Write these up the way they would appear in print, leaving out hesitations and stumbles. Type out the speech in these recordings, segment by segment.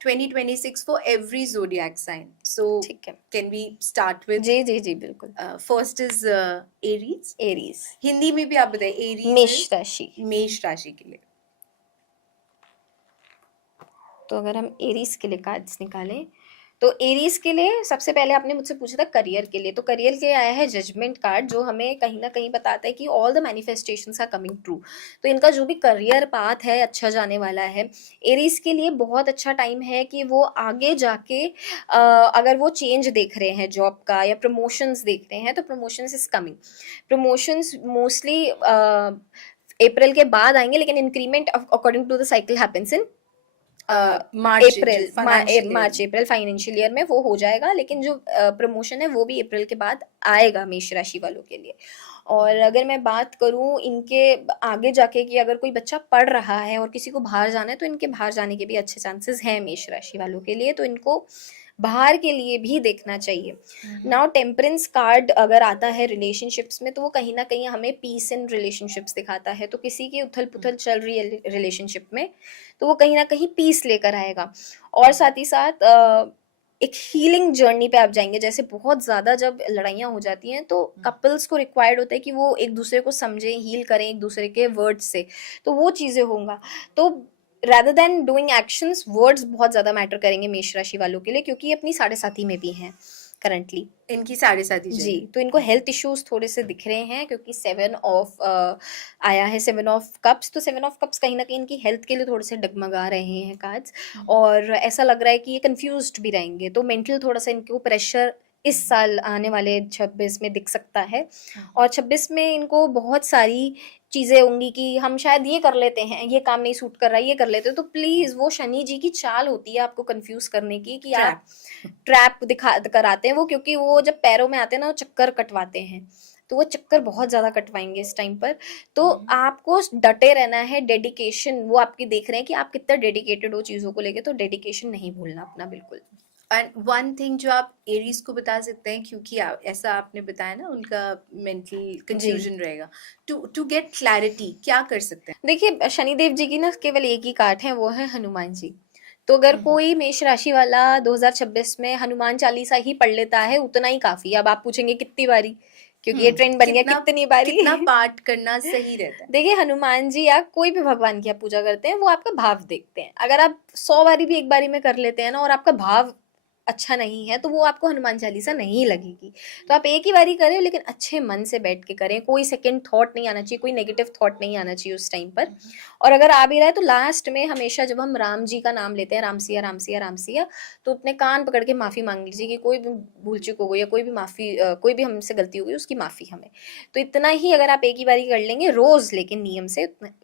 2026 for every zodiac sign. So ठीक है can we start with जी जी जी बिल्कुल। first is Aries. Aries Hindi में भी आप बताइए, एरीज मेष राशि। मेष राशि के लिए। तो अगर हम एरीज के लिए कार्ड्स निकालें तो एरीज के लिए सबसे पहले आपने मुझसे पूछा था करियर के लिए, तो करियर के लिए आया है जजमेंट कार्ड, जो हमें कहीं ना कहीं बताता है कि all the manifestations are coming true. तो इनका जो भी करियर पाथ है अच्छा जाने वाला है। एरीज के लिए बहुत अच्छा टाइम है कि वो आगे जाके अगर वो चेंज देख रहे हैं जॉब का या प्रमोशंस देख रहे हैं तो promotions is coming. Promotions mostly April के बाद आएंगे, लेकिन increment according to the cycle happens in March April financial year में वो हो जाएगा, लेकिन जो प्रमोशन है वो भी अप्रैल के बाद आएगा मेष राशि वालों के लिए। और अगर मैं बात करूं इनके आगे जाके कि अगर कोई बच्चा पढ़ रहा है और किसी को बाहर जाना है तो इनके बाहर जाने के भी अच्छे चांसेस हैं मेष राशि वालों के लिए, तो इनको बाहर के लिए भी देखना चाहिए। नाउ टेम्परेंस कार्ड अगर आता है रिलेशनशिप्स में तो वो कहीं ना कहीं हमें पीस इन रिलेशनशिप्स दिखाता है। तो किसी की उथल पुथल चल रही है रिलेशनशिप में तो वो कहीं ना कहीं पीस लेकर आएगा। और साथ ही साथ एक हीलिंग जर्नी पे आप जाएंगे। जैसे बहुत ज़्यादा जब लड़ाइयाँ हो जाती हैं तो कपल्स को रिक्वायर्ड होता है कि वो एक दूसरे को समझें, हील करें एक दूसरे के वर्ड्स से, तो वो चीज़ें होंगे। तो rather than doing actions, words बहुत ज़्यादा मैटर करेंगे मेष राशि वालों के लिए, क्योंकि ये अपनी 7.5 में भी हैं करंटली। इनकी 7.5 जी, तो इनको हेल्थ इश्यूज थोड़े से दिख रहे हैं क्योंकि 7 ऑफ आया है, 7 ऑफ कप्स। तो 7 ऑफ कप्स कहीं ना कहीं इनकी हेल्थ के लिए थोड़े से डगमगा रहे हैं कार्ड्स, और ऐसा लग रहा है कि ये कंफ्यूज्ड भी रहेंगे। तो मेंटल थोड़ा सा इनको प्रेशर इस साल आने वाले 26 में दिख सकता है। और 26 में इनको बहुत सारी चीज़ें होंगी कि हम शायद ये कर लेते हैं, ये काम नहीं सूट कर रहा है, ये कर लेते हैं। तो प्लीज़, वो शनि जी की चाल होती है आपको कंफ्यूज करने की कि आप ट्रैप दिखा कराते हैं वो, क्योंकि वो जब पैरों में आते हैं ना वो चक्कर कटवाते हैं, तो वो चक्कर बहुत ज़्यादा कटवाएंगे इस टाइम पर। तो आपको डटे रहना है, डेडिकेशन वो आपकी देख रहे हैं कि आप कितना डेडिकेटेड हो चीज़ों को लेके, तो डेडिकेशन नहीं भूलना अपना बिल्कुल। एंड वन थिंग जो आप एरीज को बता सकते हैं, क्योंकि ऐसा आपने बताया ना उनका मेंटल कंफ्यूजन रहेगा, टू गेट क्लैरिटी क्या कर सकते हैं? देखिए, शनिदेव जी की ना केवल एक ही कार्ड है, वो है हनुमान जी। तो अगर कोई मेष राशि वाला 2026 में हनुमान चालीसा ही पढ़ लेता है उतना ही काफी। अब आप पूछेंगे कितनी बारी, क्योंकि ये ट्रेंड बन गया कितनी बारी, कितना पाठ करना सही रहता है? देखिए, हनुमान जी या कोई भी भगवान की आप पूजा करते हैं वो आपका भाव देखते हैं। अगर आप 100 बारी भी एक बारी में कर लेते हैं ना और आपका भाव अच्छा नहीं है तो वो आपको हनुमान चालीसा नहीं लगेगी। तो आप एक ही बारी करें, लेकिन अच्छे मन से बैठ के करें, कोई सेकंड थॉट नहीं आना चाहिए, कोई नेगेटिव थॉट नहीं आना चाहिए उस टाइम पर। और अगर आ भी रहा है तो लास्ट में हमेशा जब हम राम जी का नाम लेते हैं, राम सिया राम सिया राम सिया, तो अपने कान पकड़ के माफी मांग लीजिए कि कोई भी भूल चूक हो गई या कोई भी हमसे गलती हो गई, उसकी माफी हमें। तो इतना ही अगर आप एक ही बारी कर लेंगे रोज, लेकिन नियम से, उतना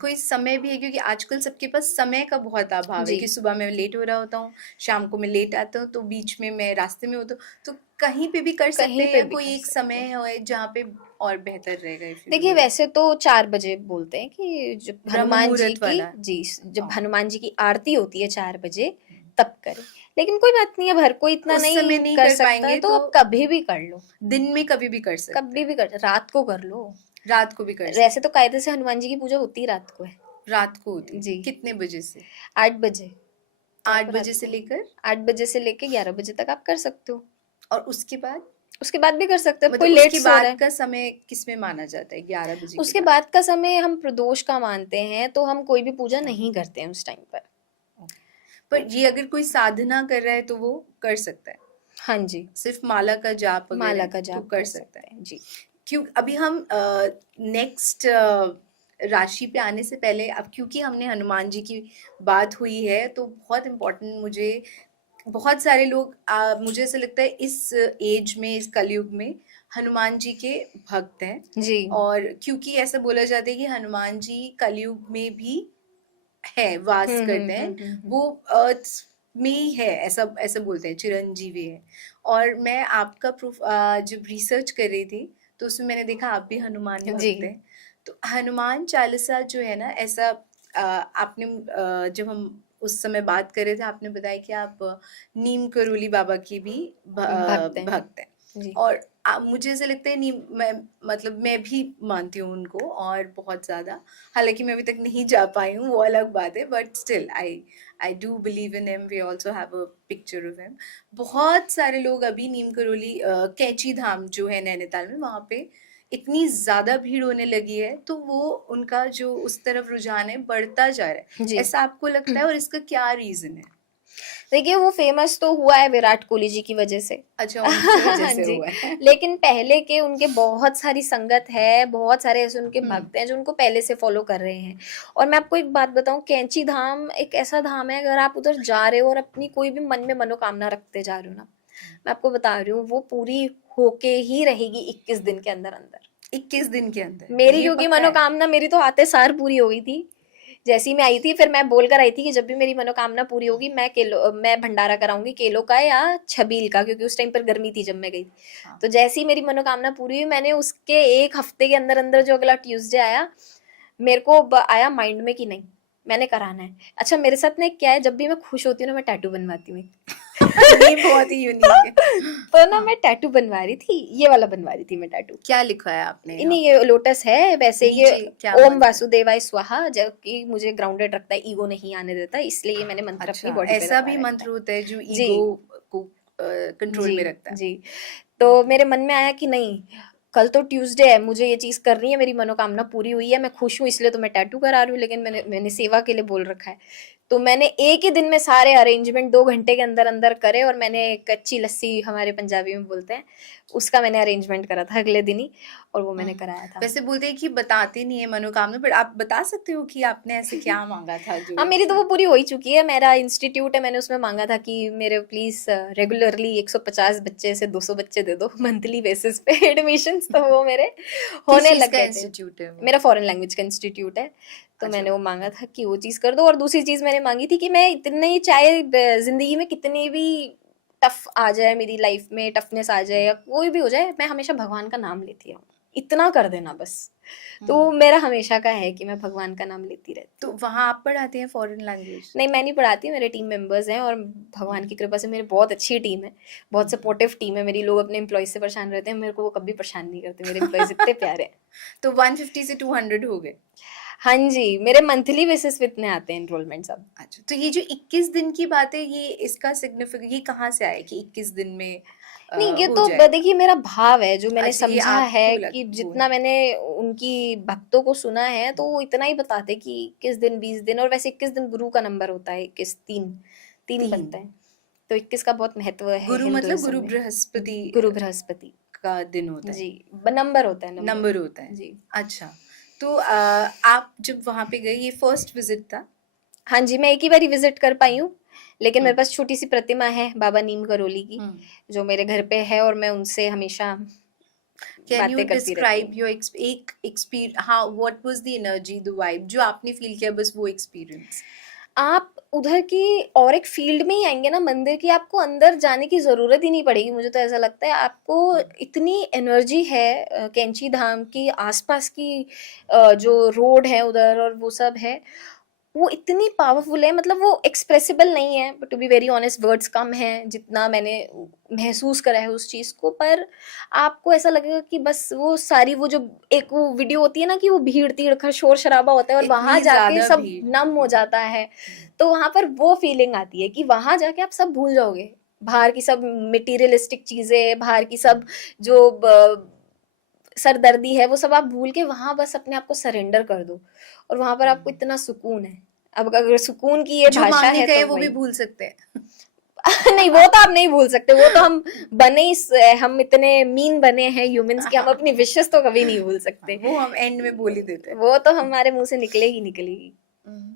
कोई समय भी है, क्योंकि आजकल सबके पास समय का बहुत अभाव है कि सुबह मैं लेट हो रहा होता हूँ, शाम को मैं लेट आता हूँ, तो बीच में मैं रास्ते में होता हूँ, तो कहीं पे भी कर सकते हैं, कोई एक समय है जहाँ पे और बेहतर रहेगा? देखिए, वैसे तो 4 बजे बोलते हैं कि जब हनुमान जी की जब हनुमान जी की आरती होती है 4 बजे तब करें, लेकिन कोई बात नहीं है, हर कोई इतना नहीं कर सकता, तो आप कभी भी कर लो, दिन में कभी भी कर सकते, कभी भी कर, रात को कर लो, रात को भी कर सकते। वैसे तो कायदे से हनुमान जी की पूजा होती ही रात को है। रात को होती जी? कितने बजे से? 8 बजे। 8 बजे से लेकर 8 बजे से लेकर 11 बजे तक आप कर सकते हो। और उसके बाद भी कर सकते हैं। मतलब कोई लेट उसके बाद का समय किस में माना जाता है? 11 बजे उसके बाद का समय हम प्रदोष का मानते हैं, तो हम कोई भी पूजा नहीं करते हैं उस टाइम पर ये अगर कोई साधना कर रहा है तो वो कर सकता है? हाँ जी, सिर्फ माला का जाप तो कर सकता है जी। क्यों अभी हम नेक्स्ट राशि पे आने से पहले, अब क्योंकि हमने हनुमान जी की बात हुई है तो बहुत इम्पोर्टेंट, मुझे बहुत सारे लोग मुझे ऐसा लगता है इस एज में, इस कलयुग में हनुमान जी के भक्त हैं जी। और क्योंकि ऐसा बोला जाता है कि हनुमान जी कलयुग में भी है, वास करते हैं, वो अर्थ में ही है, ऐसा ऐसा बोलते हैं, चिरंजीवी है। और मैं आपका प्रूफ जब रिसर्च कर रही थी तो उसमें मैंने देखा आप भी हनुमान भक्त हैं। तो हनुमान चालीसा जो है ना, ऐसा आपने जब हम उस समय बात कर रहे थे आपने बताया कि आप नीम करोली बाबा की भी भक्त हैं। और मुझे ऐसा लगता है नहीं, मैं मतलब मैं भी मानती हूँ उनको और बहुत ज़्यादा, हालांकि मैं अभी तक नहीं जा पाई हूँ, वो अलग बात है, but still I do believe in him, we also have a picture of him. बहुत सारे लोग अभी नीम करोली कैंची धाम जो है नैनीताल में, वहाँ पे इतनी ज़्यादा भीड़ होने लगी है, तो वो उनका जो उस तरफ रुझान है बढ़ता जा रहा है, जी। ऐसा आपको लगता है? और इसका क्या रीज़न है? देखिए वो फेमस तो हुआ है विराट कोहली जी की वजह से। अच्छा, उनकी वजह हाँ से जी। हुआ है। लेकिन पहले के उनके बहुत सारी संगत है, बहुत सारे ऐसे उनके हम्म। भक्त हैं जो उनको पहले से फॉलो कर रहे हैं। और मैं आपको एक बात बताऊं, कैंची धाम एक ऐसा धाम है, अगर आप उधर जा रहे हो और अपनी कोई भी मन में मनोकामना रखते जा रहे हो ना, मैं आपको बता रही हूँ वो पूरी होके ही रहेगी 21 दिन के अंदर अंदर। 21 दिन के अंदर? मेरी ये क्योंकि पक्का है? मनोकामना मेरी तो आते सार पूरी हो गई थी। जैसी मैं आई थी फिर मैं बोल कर आई थी कि जब भी मेरी मनोकामना पूरी होगी मैं भंडारा कराऊंगी केलों का या छबील का, क्योंकि उस टाइम पर गर्मी थी जब मैं गई थी। हाँ। तो जैसी मेरी मनोकामना पूरी हुई, मैंने उसके एक हफ्ते के अंदर अंदर जो अगला ट्यूसडे आया, मेरे को आया माइंड में कि नहीं मैंने कराना है। अच्छा मेरे साथ ना क्या है, जब भी मैं खुश होती हूँ ना मैं टैटू बनवाती हूँ। ये बहुत ही यूनिक है। तो ना हाँ। मैं टैटू बनवा रही थी, ये वाला बनवा रही थी मैं टैटू। क्या लिखा है आपने यहाँ नहीं पे? ये लोटस है वैसे, ये नीचे क्या ओम मंत्र है? वासुदेवाय स्वाहा, जो कि मुझे ग्राउंडेड रखता है, ईगो नहीं आने देता, इसलिए ये मैंने मंत्र अपनी अच्छा, बॉडी पे ऐसा करवा भी रखा मंत्र है। होता है जो जी ईगो को कंट्रोल जी में रखता है? जी। तो मेरे मन में आया कि नहीं, कल तो ट्यूसडे है, मुझे ये चीज करनी है, मेरी मनोकामना पूरी हुई है, मैं खुश हूँ इसलिए तो मैं टैटू करा रही हूँ, लेकिन मैंने मैंने सेवा के लिए बोल रखा है। तो मैंने एक ही दिन में सारे अरेंजमेंट 2 घंटे के अंदर अंदर करे, और मैंने कच्ची लस्सी हमारे पंजाबी में बोलते हैं, उसका मैंने अरेंजमेंट करा था अगले दिन ही, और वो मैंने कराया था। वैसे बोलते हैं कि बताते नहीं है मनोकामना, पर आप बता सकते हो कि आपने ऐसे क्या मांगा था जो हाँ मेरी तो ऐसा? वो पूरी हो ही चुकी है, मेरा इंस्टीट्यूट है, मैंने उसमें मांगा था कि मेरे प्लीज रेगुलरली 150 बच्चे से 200 बच्चे दे दो मंथली बेसिस पे एडमिशंस, तो वो मेरे किस होने चीज लग का गए थे। इंस्टीट्यूट है वो? मेरा फॉरेन लैंग्वेज का इंस्टीट्यूट है, तो अच्छा। मैंने वो मांगा था कि वो चीज़ कर दो। और दूसरी चीज़ मैंने मांगी थी कि मैं इतने चाहे जिंदगी में कितनी भी टफ आ जाए मेरी लाइफ में, टफनेस आ जाए या कोई भी हो जाए, मैं हमेशा भगवान का नाम लेती रहूँ, इतना कर देना बस। तो मेरा हमेशा का है कि मैं भगवान का नाम लेती रहती तो हूँ। वहां आप पढ़ाते हैं फॉरेन लैंग्वेज? नहीं मैं नहीं पढ़ाती, मेरे टीम मेंबर्स हैं, और भगवान की कृपा से मेरी बहुत अच्छी टीम है, बहुत सपोर्टिव टीम है मेरी। लोग अपने एम्प्लॉयज से परेशान रहते हैं, मेरे को वो कभी परेशान नहीं करते, मेरे एम्प्लॉयज इतने प्यारे हैं। तो 150 से 200 हो गए? हाँ जी, मेरे मंथली बेसिस पे इतने आते हैं एनरोलमेंट्स अब। अच्छा, तो ये जो 21 दिन की बात है, ये इसका सिग्निफिकेंस ये कहाँ से आया कि 21 दिन में नहीं ये हो तो जाएगा? देखिए मेरा भाव है जो मैंने अच्छा, ये समझा है, आपको लग कि वो जितना है। मैंने उनकी भक्तों को सुना है तो वो इतना ही बताते कि 21 दिन 20 दिन, और वैसे 21 दिन गुरु का नंबर होता है, 21 तीन तीन तीन? बनता है। तो 21 का बहुत महत्व है गुरु मतलब हिंदुइज्म गुरु में। बृहस्पति गुरु बृहस्पति का दिन होता है? जी, नंबर होता है, नंबर। नंबर होता है? जी अच्छा। तो आप जब वहां पे गए, ये फर्स्ट विजिट था? हाँ जी, मैं एक ही बारी विजिट कर पाई हूँ, लेकिन मेरे हम्म। पास छोटी सी प्रतिमा है बाबा नीम करोली की, हम्म। जो मेरे घर पे है, और मैं उनसे हमेशा कैन यू बातें करती रहती डिस्क्राइब हूँ। योर एक experience, how what was the energy, the vibe जो आपने फील किया, बस वो एक्सपीरियंस? आप उधर की और एक फील्ड में ही आएंगे ना मंदिर की, आपको अंदर जाने की जरूरत ही नहीं पड़ेगी, मुझे तो ऐसा लगता है। आपको इतनी एनर्जी है कैंची धाम की, आसपास की जो रोड है उधर और वो सब है, वो इतनी पावरफुल है, मतलब वो एक्सप्रेसिबल नहीं है, to be very honest words कम हैं जितना मैंने महसूस करा है उस चीज को। पर आपको ऐसा लगेगा कि बस वो सारी वो जो एक वो वीडियो होती है ना कि वो भीड़ तीड़ का शोर शराबा होता है और वहां इतनी जाके ज्यादा सब भीड़? नम हो जाता है, तो वहां पर वो फीलिंग आती है कि वहां जाके आप सब भूल जाओगे, बाहर की सब मटेरियलिस्टिक चीजें, बाहर की सब जो सरदर्दी है, वो सब आप भूल के वहां बस अपने आप को सरेंडर कर दो, और वहां पर आपको इतना सुकून है। अब अगर सुकून की ये जो भाषा मांगने है गए तो वो भी वही। भूल सकते हैं? नहीं वो तो आप नहीं भूल सकते, वो तो हम बने हम इतने मीन बने हैं ह्यूमंस कि हम अपनी विशेष तो कभी नहीं भूल सकते। वो हम एंड में बोल ही देते हैं। वो तो हमारे मुंह से निकलेगी निकलेगी। हम्म।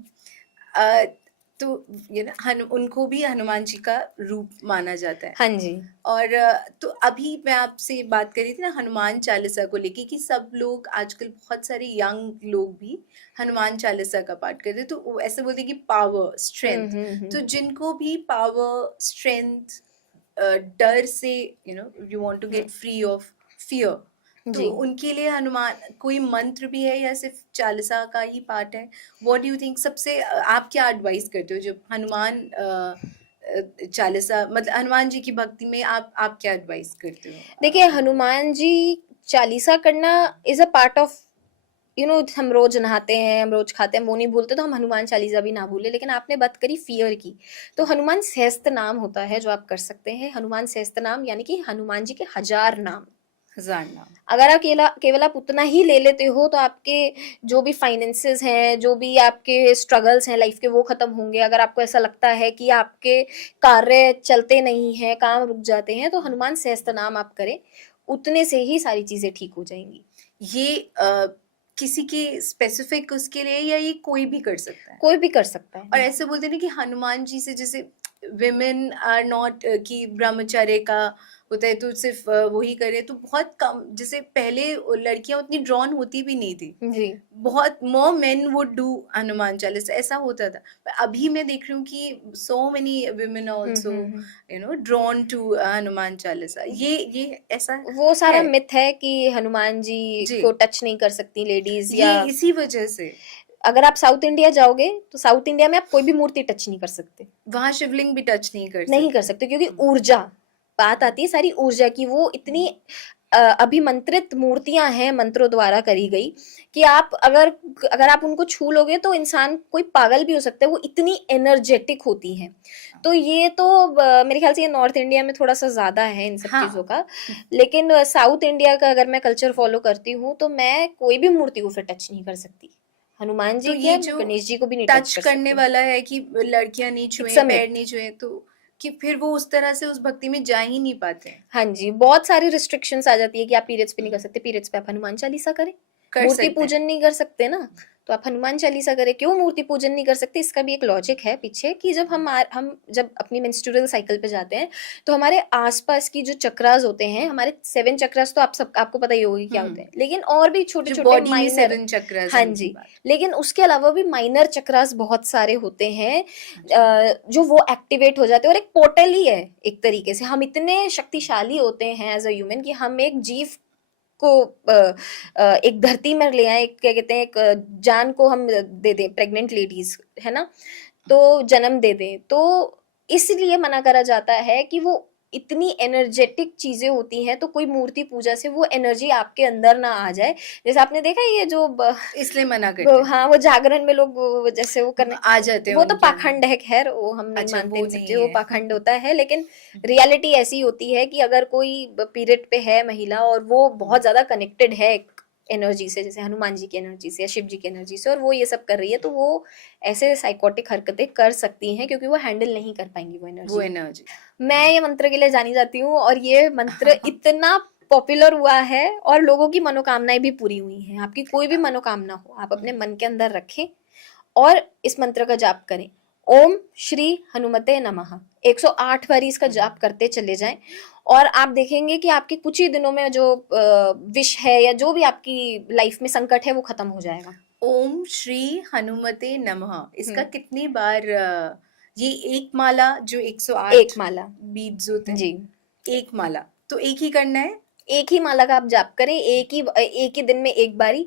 अ, तो ये ना उनको भी हनुमान जी का रूप माना जाता है। हाँ जी। और तो अभी मैं आपसे बात कर रही थी ना हनुमान चालीसा को लेके, कि सब लोग आजकल बहुत सारे यंग लोग भी हनुमान चालीसा का पाठ करते हैं, तो वो ऐसे बोलते हैं कि पावर स्ट्रेंथ। तो जिनको भी पावर स्ट्रेंथ, डर से, you want to get free of fear, तो जी। उनके लिए हनुमान कोई मंत्र भी है या सिर्फ चालीसा का ही पाठ है? What do you think? सबसे आप क्या एडवाइस करते हो जब हनुमान चालीसा, मतलब हनुमान जी की भक्ति में आप क्या एडवाइस करते हो? देखिए, हनुमान जी चालीसा करना इज अ पार्ट ऑफ, हम रोज नहाते हैं, हम रोज खाते हैं, वो नहीं भूलते, तो हम हनुमान चालीसा भी ना भूले। लेकिन आपने बात करी फियर की, तो हनुमान सहस्त्र नाम होता है जो आप कर सकते हैं। हनुमान सहस्त्र नाम यानी कि हनुमान जी के 1000 नाम। 1000 नाम। अगर आप केवल आप उतना ही ले लेते हो तो आपके जो भी फाइनेंसेस हैं, जो भी आपके स्ट्रगल्स हैं लाइफ के, वो खत्म होंगे। अगर आपको ऐसा लगता है कि आपके कार्य चलते नहीं हैं, काम रुक जाते हैं, तो हनुमान सहस्त्र नाम आप करें, उतने से ही सारी चीजें ठीक हो जाएंगी। ये किसी के स्पेसिफिक उसके लिए, या ये कोई भी कर सकता है? कोई भी कर सकता है। और ऐसे बोलते हैं ना कि हनुमान जी से जैसे विमेन आर नॉट, कि ब्रह्मचर्य का होता है तो सिर्फ वही करे, तो बहुत कम, जैसे पहले लड़कियां उतनी ड्रॉन होती भी नहीं थी, जी। बहुत more men would do Hanuman Chalisa, ऐसा होता था। पर अभी मैं देख रही हूँ कि so many women also drawn to Hanuman Chalisa. ये ऐसा वो सारा है मिथ है कि हनुमान जी जी, को टच नहीं कर सकती लेडीज, ये या इसी वजह से अगर आप साउथ इंडिया जाओगे तो साउथ इंडिया में आप कोई भी मूर्ति टच नहीं कर सकते। वहां शिवलिंग भी टच नहीं कर नहीं कर सकते। सकते, क्योंकि ऊर्जा, बात आती है सारी ऊर्जा की। वो इतनी अभिमंत्रित मूर्तियां हैं, मंत्रों द्वारा करी गई, कि आप अगर अगर आप उनको छू लोगे तो इंसान कोई पागल भी हो सकता है, वो इतनी एनर्जेटिक होती हैं। तो ये तो मेरे ख्याल से ये नॉर्थ इंडिया में थोड़ा सा ज्यादा है इन सब चीजों हाँ, का। लेकिन साउथ इंडिया का अगर मैं कल्चर फॉलो करती हूँ तो मैं कोई भी मूर्ति को फिर टच नहीं कर सकती। हनुमान तो जी ये क्या, जो गणेश जी को भी नहीं टच टच कर करने सकती। वाला है कि लड़कियां नहीं इट्स छुए, अ पैर मिथ। नहीं छुए, तो कि फिर वो उस तरह से उस भक्ति में जा ही नहीं पाते हैं। हाँ जी, बहुत सारी रिस्ट्रिक्शंस आ जाती है कि आप पीरियड्स पे नहीं कर सकते, पीरियड्स पे आप हनुमान चालीसा करें। कर मूर्ति सकते हैं। पूजन नहीं कर सकते ना, तो आप हनुमान चालीसा करें। क्यों मूर्ति पूजन नहीं कर सकते, इसका भी एक लॉजिक है पीछे, कि जब हम जब अपनी मेंस्ट्रुअल साइकिल पे जाते हैं तो हमारे आसपास की जो चक्रास होते हैं, हमारे 7 चक्रास तो आपको पता ही होगी क्या होते हैं, लेकिन और भी छोटे जो छोटे बॉडी में माइनर। 7 चक्रास हाँ है उनकी जी, बात। लेकिन उसके अलावा भी माइनर चक्रास बहुत सारे होते हैं, जो वो एक्टिवेट हो जाते हैं, और एक पोर्टल ही है एक तरीके से। हम इतने शक्तिशाली होते हैं एज अ ह्यूमन कि हम एक जीव को एक धरती में ले आए, क्या कहते हैं, एक जान को हम दे दें, प्रेग्नेंट लेडीज है ना, तो जन्म दे दें। तो इसलिए मना करा जाता है कि वो इतनी एनर्जेटिक चीजें होती हैं, तो कोई मूर्ति पूजा से वो एनर्जी आपके अंदर ना आ जाए। जैसे आपने देखा है ये जो इसलिए मना करते हैं, हाँ, वो जागरण में लोग जैसे वो करने, आ जाते हैं वो तो उनके अंदर। पाखंड है, खैर वो हम नहीं अच्छा, मानते वो इन सब नहीं चीजों, वो है। पाखंड होता है। लेकिन रियलिटी ऐसी होती है कि अगर कोई पीरियड पे है महिला और वो बहुत ज्यादा कनेक्टेड है एनर्जी से, जैसे हनुमान जी की एनर्जी से या शिव जी की एनर्जी से, और वो ये सब कर रही है, तो वो ऐसे साइकोटिक हरकतें कर सकती हैं, क्योंकि वो हैंडल नहीं कर पाएंगी वो वो एनर्जी। एनर्जी। मैं ये मंत्र के लिए जानी जाती हूँ, और ये मंत्र इतना पॉपुलर हुआ है और लोगों की मनोकामनाएं भी पूरी हुई हैं। आपकी कोई भी मनोकामना हो, आप अपने मन के अंदर रखें और इस मंत्र का जाप करें। ओम श्री हनुमते नमः 108 बारी इसका जाप करते चले जाएं, और आप देखेंगे कि आपके कुछ ही दिनों में जो विश है या जो भी आपकी लाइफ में संकट है वो खत्म हो जाएगा। ओम श्री हनुमते नमः, इसका हम्म। कितनी बार ये एक माला जो 108 एक माला। बीट्स होते हैं, जी। एक माला तो एक ही करना है? एक ही माला का आप जाप करें, एक ही दिन में एक बारी।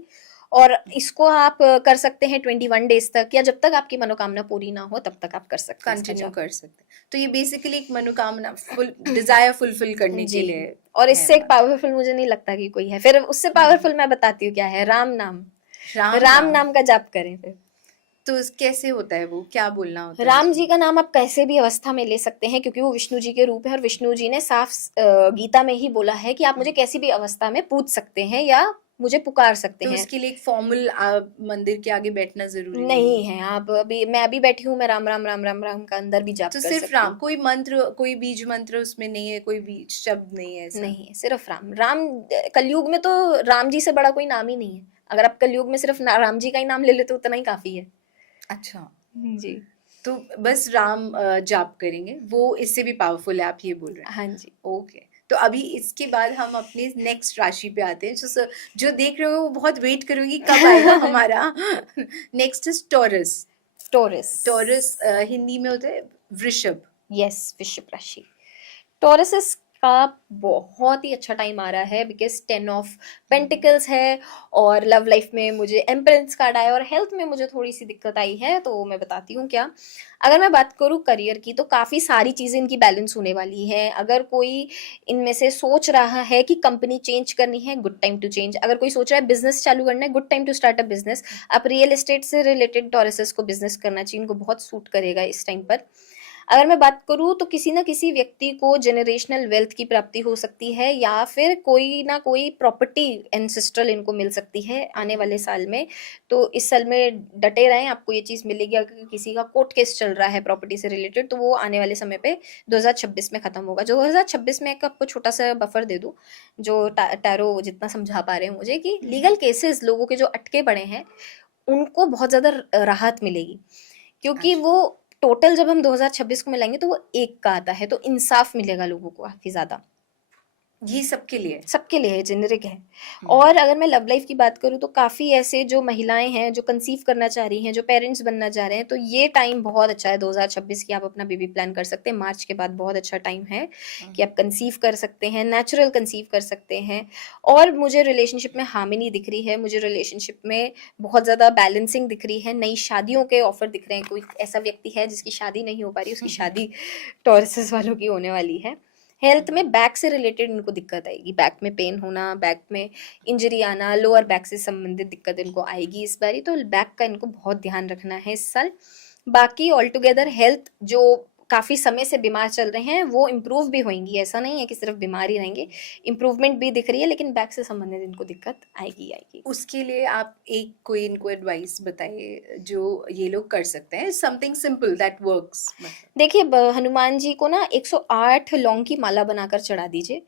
और इसको आप कर सकते हैं 21 डेज तक, या जब तक आपकी मनोकामना पूरी ना हो तब तक आप कर सकते हैं इसका कंटिन्यू जाप। कर सकते हैं। तो ये बेसिकली एक मनोकामना फुल डिजायर फुलफिल करने जी। के लिए और है इससे एक हमारा। पावरफुल मुझे नहीं लगता कि कोई है। फिर उससे पावरफुल मैं बताती हूँ क्या है, राम नाम। राम राम नाम। नाम का जाप करें फिर। तो कैसे होता है, वो क्या बोलना होता है राम उसमें? जी का नाम आप कैसे भी अवस्था में ले सकते हैं, क्योंकि वो विष्णु जी के रूप है, और विष्णु जी ने साफ गीता में ही बोला है कि आप मुझे कैसी भी अवस्था में पूछ सकते हैं या मुझे पुकार सकते तो हैं। उसके लिए एक फॉर्मल मंदिर के आगे बैठना जरूरी नहीं नहीं है? है। आप अभी, मैं अभी बैठी हूँ, मैं राम राम राम राम राम का अंदर भी जाप तो कर सिर्फ सकती राम, हूँ। कोई मंत्र, कोई बीज मंत्र उसमें नहीं है, कोई बीज शब्द नहीं है ऐसा? नहीं है, सिर्फ राम राम। कलयुग में तो राम जी से बड़ा कोई नाम ही नहीं है। अगर आप कलयुग में सिर्फ राम जी का ही नाम ले लेते हो उतना ही काफी है। अच्छा, जी। तो बस राम जाप करेंगे, वो इससे भी पावरफुल है, आप ये बोल रहे हैं? हाँ जी। ओके। तो अभी इसके बाद हम अपने नेक्स्ट राशि पे आते हैं, जो देख रहे हो वो बहुत वेट करोगी कब आएगा हमारा। Next is taurus. Taurus. Taurus Hindi में होता है वृषभ। यस, वृषभ राशि। टॉरस इज का बहुत ही अच्छा टाइम आ रहा है, बिकॉज 10 ऑफ पेंटिकल्स है, और लव लाइफ में मुझे एम्परेंस कार्ड आया, और हेल्थ में मुझे थोड़ी सी दिक्कत आई है, तो मैं बताती हूँ क्या। अगर मैं बात करूँ करियर की, तो काफ़ी सारी चीज़ें इनकी बैलेंस होने वाली हैं। अगर कोई इनमें से सोच रहा है कि कंपनी चेंज करनी है, गुड टाइम टू चेंज। अगर कोई सोच रहा है बिजनेस चालू करना है, good time to start a business. आप रियल एस्टेट से रिलेटेड टॉरसेस को बिजनेस करना चाहिए, इनको बहुत सूट करेगा इस टाइम पर। अगर मैं बात करूँ तो किसी ना किसी व्यक्ति को जनरेशनल वेल्थ की प्राप्ति हो सकती है, या फिर कोई ना कोई प्रॉपर्टी एंसेस्ट्रल इनको मिल सकती है आने वाले साल में। तो इस साल में डटे रहें, आपको ये चीज़ मिलेगी। अगर किसी का कोर्ट केस चल रहा है प्रॉपर्टी से रिलेटेड, तो वो आने वाले समय पे 2026 में ख़त्म होगा। जो 2026 में एक आपको छोटा सा बफर दे दूँ, जो टैरो जितना समझा पा रहे हैं मुझे, कि लीगल केसेस लोगों के जो अटके पड़े हैं उनको बहुत ज़्यादा राहत मिलेगी, क्योंकि अच्छा, वो टोटल जब हम 2026 को मिलाएंगे तो वो एक का आता है, तो इंसाफ मिलेगा लोगों को काफ़ी ज़्यादा। ये सबके लिए। सबके लिए है, जेनरिक है। हम्म। और अगर मैं लव लाइफ की बात करूँ, तो काफ़ी ऐसे जो महिलाएं हैं जो कंसीव करना चाह रही हैं, जो पेरेंट्स बनना चाह रहे हैं, तो ये टाइम बहुत अच्छा है 2026 की। आप अपना बेबी प्लान कर सकते हैं, मार्च के बाद बहुत अच्छा टाइम है कि आप कंसीव कर सकते हैं, नेचुरल कंसीव कर सकते हैं। और मुझे रिलेशनशिप में हार्मनी दिख रही है, मुझे रिलेशनशिप में बहुत ज़्यादा बैलेंसिंग दिख रही है, नई शादियों के ऑफर दिख रहे हैं। कोई ऐसा व्यक्ति है जिसकी शादी नहीं हो पा रही, उसकी शादी टॉरसेस वालों की होने वाली है। हेल्थ में बैक से रिलेटेड इनको दिक्कत आएगी, बैक में पेन होना, बैक में इंजरी आना, लोअर बैक से संबंधित दिक्कत इनको आएगी इस बारी, तो बैक का इनको बहुत ध्यान रखना है इस साल। बाकी ऑल टुगेदर हेल्थ, जो काफ़ी समय से बीमार चल रहे हैं, वो इम्प्रूव भी होंगी। ऐसा नहीं है कि सिर्फ बीमार ही रहेंगे, इम्प्रूवमेंट भी दिख रही है, लेकिन बैक से संबंधित इनको दिक्कत आएगी आएगी। उसके लिए आप एक कोई इनको एडवाइस बताइए जो ये लोग कर सकते हैं, समथिंग सिंपल दैट वर्क्स, मतलब। देखिए, हनुमान जी को ना 108 लौंग की माला बनाकर चढ़ा दीजिए,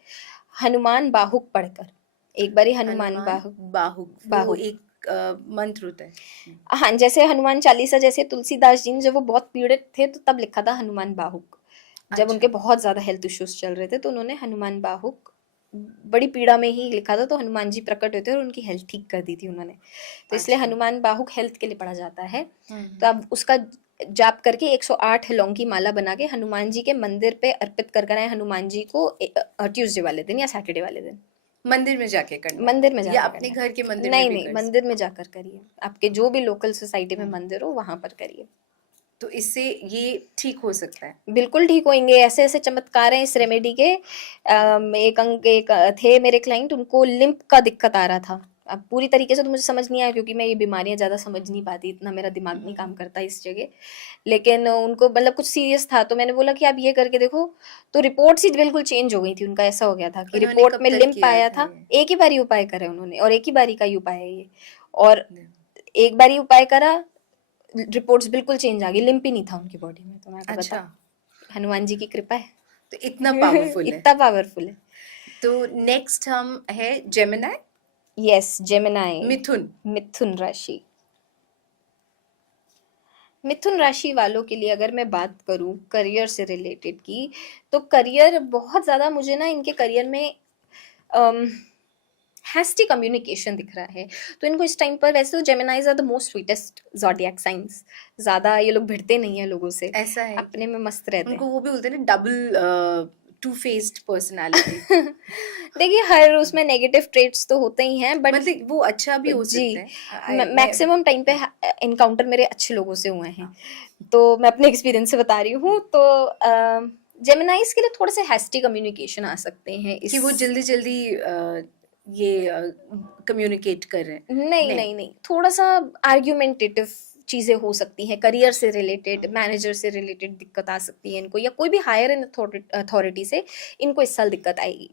हनुमान बाहुक पढ़कर। एक बारी हनुमान हनुमान बाहुक, बाहुक, वो बाहुक, एक मंत्र होता है। हाँ, जैसे हनुमान चालीसा, जैसे तुलसीदास जी ने जब वो बहुत पीड़ित थे तो तब लिखा था हनुमान बाहुक। जब उनके अच्छा। बहुत ज्यादा हेल्थ इश्यूज चल रहे थे, तो उन्होंने हनुमान बाहुक बड़ी पीड़ा में ही लिखा था, तो हनुमान जी प्रकट हुए थे और उनकी हेल्थ ठीक कर दी थी उन्होंने। तो इसलिए अच्छा। हनुमान बाहुक हेल्थ के लिए पढ़ा जाता है। तो हम्म। आप उसका जाप करके 108 लौंग की माला बना के हनुमान जी के मंदिर पे अर्पित कर कर आए, हनुमान जी को ट्यूसडे वाले दिन या सैटरडे वाले दिन। मंदिर में जाके करना मंदिर में है या जाके अपने करना घर के है, मंदिर में नहीं भी नहीं, कर मंदिर सकते में जाकर करिए, आपके जो भी लोकल सोसाइटी में हैं? मंदिर हो वहां पर करिए। तो इससे ये ठीक हो सकता है। बिल्कुल ठीक होंगे, ऐसे ऐसे चमत्कार हैं इस रेमेडी के। एक थे मेरे क्लाइंट, उनको लिम्प का दिक्कत आ रहा था। अब पूरी तरीके से तो मुझे समझ नहीं आया, क्योंकि मैं ये बीमारियां ज़्यादा समझ नहीं पाती, इतना मेरा दिमाग नहीं काम करता इस जगह। लेकिन उनको मतलब कुछ सीरियस था, तो मैंने बोला कि आप ये करके देखो। तो रिपोर्ट्स ही बिल्कुल चेंज हो गई थी, उनका ऐसा हो गया था कि उन्होंने रिपोर्ट कब में तक लिम्प किया आया था था। ये? एक ही बारी उपाय करे उन्होंने, और एक ही बारी का ही उपाय है ये। और एक बारी उपाय करा, रिपोर्ट्स बिल्कुल चेंज आ गई, लिम्प ही नहीं था उनकी बॉडी में। तो मैं तो अच्छा, बताओ, हनुमान जी की कृपा है। तो इतना पावरफुल है। इतना पावरफुल है। तो नेक्स्ट हम है जेमिनाई। यस, जेमिनाई, मिथुन। मिथुन राशि। मिथुन राशि वालों के लिए अगर मैं बात करूं करियर से रिलेटेड की, तो करियर बहुत ज़्यादा मुझे ना इनके करियर में हैस्टी कम्युनिकेशन दिख रहा है। तो इनको इस टाइम पर, वैसे तो Geminis are the most sweetest zodiac science, ज़्यादा ये लोग भिड़ते नहीं हैं लोगों से, ऐसा है अपने कि में मस्त रहते उनको हैं। वो भी बोलते हैं ना, डबल टू फेस्ड पर्सनालिटी। देखिए, हर उसमें नेगेटिव ट्रेट्स तो होते ही हैं, बट मतलब वो अच्छा भी हो जी, सकता है। मैं मैक्सिमम टाइम पे इनकाउंटर मेरे अच्छे लोगों से हुए हैं, तो मैं अपने एक्सपीरियंस से बता रही हूँ। तो जेमिनाइज के लिए थोड़े से हैस्टी कम्युनिकेशन आ सकते हैं कि इस, वो जल्दी जल्दी ये कम्युनिकेट कर रहे हैं। नहीं नहीं। नहीं नहीं, थोड़ा सा आर्ग्यूमेंटेटिव चीजें हो सकती हैं, करियर से रिलेटेड, मैनेजर से रिलेटेड दिक्कत आ सकती है इनको, या कोई भी हायर इन अथॉरिटी से इनको इस साल दिक्कत आएगी।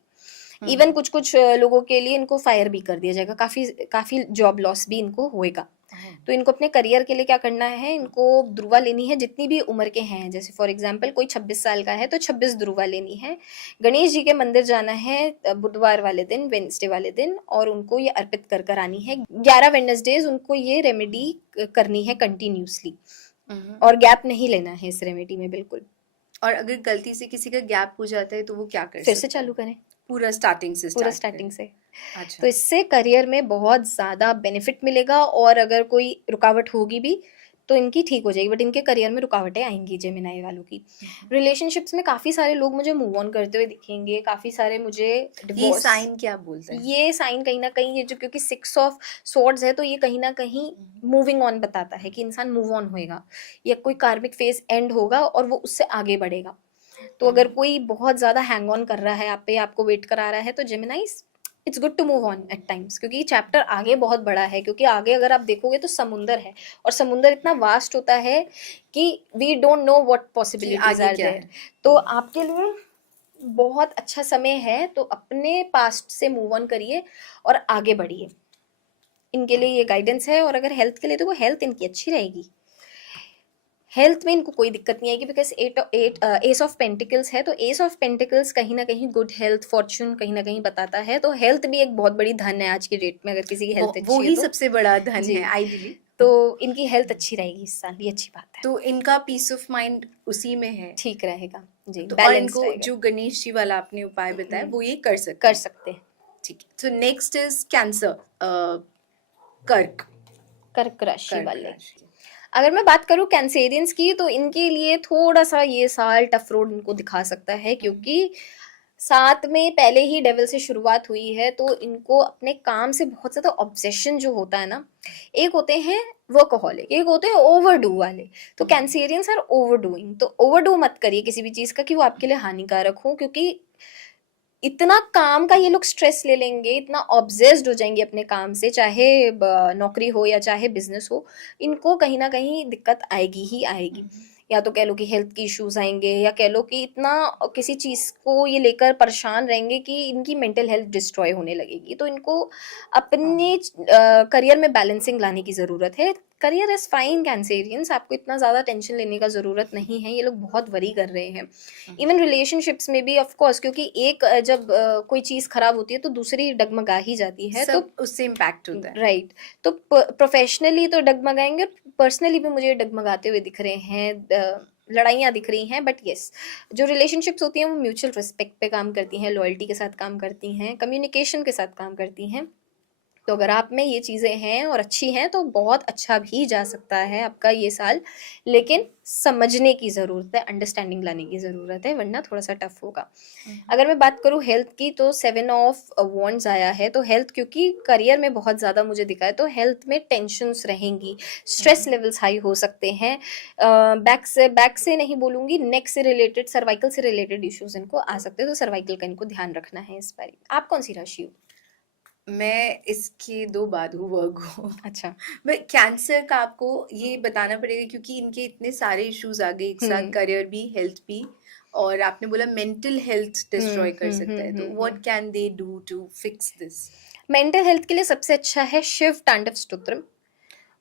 इवन कुछ कुछ लोगों के लिए इनको फायर भी कर दिया जाएगा, काफी काफी जॉब लॉस भी इनको होएगा। तो इनको अपने करियर के लिए क्या करना है, इनको ध्रुवा लेनी है जितनी भी उम्र के हैं। जैसे फॉर एग्जांपल कोई 26 साल का है तो 26 ध्रुवा लेनी है। गणेश जी के मंदिर जाना है बुधवार वाले दिन, वेडनेसडे वाले दिन, और उनको ये अर्पित कर कर आनी है। 11 वेडनेसडेज उनको ये रेमेडी करनी है कंटिन्यूसली, और गैप नहीं लेना है इस रेमेडी में बिल्कुल। और अगर गलती से किसी का गैप हो जाता है तो वो क्या कर फिर से सकता है? चालू करें, पूरा स्टार्टिंग से पूरा स्टार्ट स्टार्टिंग करें। से। अच्छा। तो इससे करियर में बहुत ज़्यादा बेनिफिट मिलेगा, और अगर कोई रुकावट होगी भी तो इनकी ठीक हो जाएगी, बट इनके करियर में रुकावटें आएंगी जेमिनाई वालों की। रिलेशनशिप्स में काफ़ी सारे लोग मुझे मूव ऑन करते हुए दिखेंगे, काफ़ी सारे मुझे ये डिवोर्स, साइन क्या बोलते हैं? ये साइन कहीं ना कहीं, ये जो क्योंकि 6 ऑफ स्वॉर्ड्स है तो ये कहीं ना कहीं मूविंग ऑन बताता है कि इंसान मूव ऑन होएगा, या कोई कार्मिक फेज एंड होगा और वो उससे आगे बढ़ेगा। तो अगर कोई बहुत ज़्यादा हैंग ऑन कर रहा है आप पे, आपको वेट करा रहा है, तो Geminis it's good to move on at times, क्योंकि ये चैप्टर आगे बहुत बड़ा है, क्योंकि आगे अगर आप देखोगे तो समुंदर है, और समुंदर इतना वास्ट होता है कि वी डोंट नो व्हाट कि पॉसिबिलिटीज आगे आर क्या देयर। है। तो आपके लिए बहुत अच्छा समय है, तो अपने पास्ट से मूव ऑन करिए और आगे बढ़िए, इनके लिए ये गाइडेंस है। और अगर हेल्थ के लिए, तो वो हेल्थ इनकी अच्छी रहेगी, हेल्थ में इनको कोई दिक्कत नहीं आएगी, बिकॉज एस ऑफ पेंटिकल्स है, तो एस ऑफ पेंटिकल्स कहीं ना कहीं गुड हेल्थ, फॉर्चून कहीं ना कहीं बताता है। तो हेल्थ भी एक बहुत बड़ी धन है आज की डेट में, अगर किसी की हेल्थ वो अच्छी है ही तो। सबसे बड़ा धन जी, है आइडियली। तो इनकी हेल्थ अच्छी रहेगी इस साल, ये अच्छी बात है, तो इनका पीस ऑफ माइंड उसी में है। ठीक रहेगा जी, तो और बैलेंस इनको रहेगा। जो गणेश जी वाला आपने उपाय बताया वो ये कर सकते कर हैं। सकते हैं। ठीक है। तो नेक्स्ट इज कैंसर, कर्क। कर्क राशि कर्क वाले, राशि। अगर मैं बात करूं कैंसेरियंस की, तो इनके लिए थोड़ा सा ये साल टफ रोड इनको दिखा सकता है, क्योंकि 7 में पहले ही डेविल से शुरुआत हुई है, तो इनको अपने काम से बहुत ज्यादा ऑब्सेशन जो होता है ना, एक होते हैं वर्कहोलिक, एक होते हैं ओवरडू वाले। तो कैंसेरियंस आर ओवरडूइंग, तो ओवरडू मत करिए किसी भी चीज का कि वो आपके लिए हानिकारक हो, क्योंकि इतना काम का ये लोग स्ट्रेस ले लेंगे, इतना ऑब्सेस्ड हो जाएंगे अपने काम से, चाहे नौकरी हो या चाहे बिजनेस हो, इनको कहीं ना कहीं दिक्कत आएगी ही आएगी। या तो कह लो कि हेल्थ की इश्यूज आएंगे, या कह लो कि इतना किसी चीज को ये लेकर परेशान रहेंगे कि इनकी मेंटल हेल्थ डिस्ट्रॉय होने लगेगी। तो इनको अपने करियर में बैलेंसिंग लाने की जरूरत है। करियर इज फाइन कैंसेरियंस, आपको इतना ज्यादा टेंशन लेने का जरूरत नहीं है, ये लोग बहुत वरी कर रहे हैं। इवन रिलेशनशिप्स में भी ऑफ कोर्स, क्योंकि एक जब कोई चीज खराब होती है तो दूसरी डगमगा ही जाती है, तो सब उससे इम्पैक्ट होता है। राइट। तो प्रोफेशनली तो डगमगाएंगे, पर्सनली भी मुझे डगमगाते हुए दिख रहे हैं, लड़ाइयाँ दिख रही हैं, बट यस, जो रिलेशनशिप्स होती हैं वो म्यूचुअल रिस्पेक्ट पे काम करती हैं, लॉयल्टी के साथ काम करती हैं, कम्युनिकेशन के साथ काम करती हैं। तो अगर आप में ये चीज़ें हैं और अच्छी हैं, तो बहुत अच्छा भी जा सकता है आपका ये साल, लेकिन समझने की ज़रूरत है, अंडरस्टैंडिंग लाने की ज़रूरत है, वरना थोड़ा सा टफ होगा। अगर मैं बात करूँ हेल्थ की, तो 7 ऑफ वॉन्ड्स आया है, तो हेल्थ, क्योंकि करियर में बहुत ज़्यादा मुझे दिखा है, तो हेल्थ में टेंशन्स रहेंगी, स्ट्रेस लेवल्स हाई हो सकते हैं, बैक से नहीं बोलूँगी, नेक से रिलेटेड, सर्वाइकल से रिलेटेड इश्यूज इनको आ सकते हैं, तो सर्वाइकल का इनको ध्यान रखना है इस बार। आप कौन सी राशि हो? मैं इसके दो बाद हूँ, वर्ग हूँ। अच्छा। मैं कैंसर का आपको ये बताना पड़ेगा क्योंकि इनके इतने सारे इश्यूज आ गए एक साथ, करियर भी, हेल्थ भी, और आपने बोला मेंटल हेल्थ डिस्ट्रॉय कर सकता है, तो what can they do to fix this? Mental health के लिए सबसे अच्छा है शिव तांडव स्तोत्रम,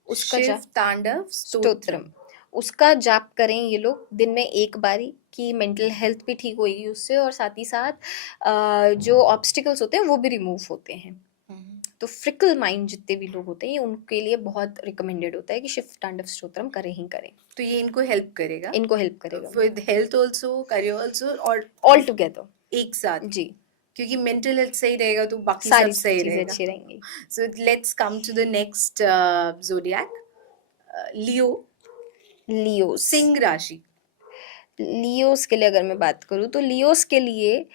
उसका शिव जाप, तांडव स्तोत्रम। स्तोत्रम, उसका जाप करें ये लोग दिन में एक बारी, कि मेंटल हेल्थ भी ठीक होगी उससे, और साथ ही साथ जो ऑब्स्टिकल्स होते हैं वो भी रिमूव होते हैं। तो फ्रिकल माइंड जितने भी लोग होते हैं, उनके लिए बहुत रिकमेंडेड होता है कि शिव तांडव स्तोत्रम करें ही करें। तो ये इनको हेल्प करेगा, इनको हेल्प करेगा with health also, career also, और ऑल टुगेदर। एक साथ, जी, क्योंकि मेंटल हेल्थ सही रहेगा तो बाकी सब सारी सही चीजें रहेगा। अच्छी रहेंगी। So let's come to the next zodiac, Leo, Leos, सिंह राशि। लियोस के लिए अगर मैं बात करूँ, तो लियोस के लिए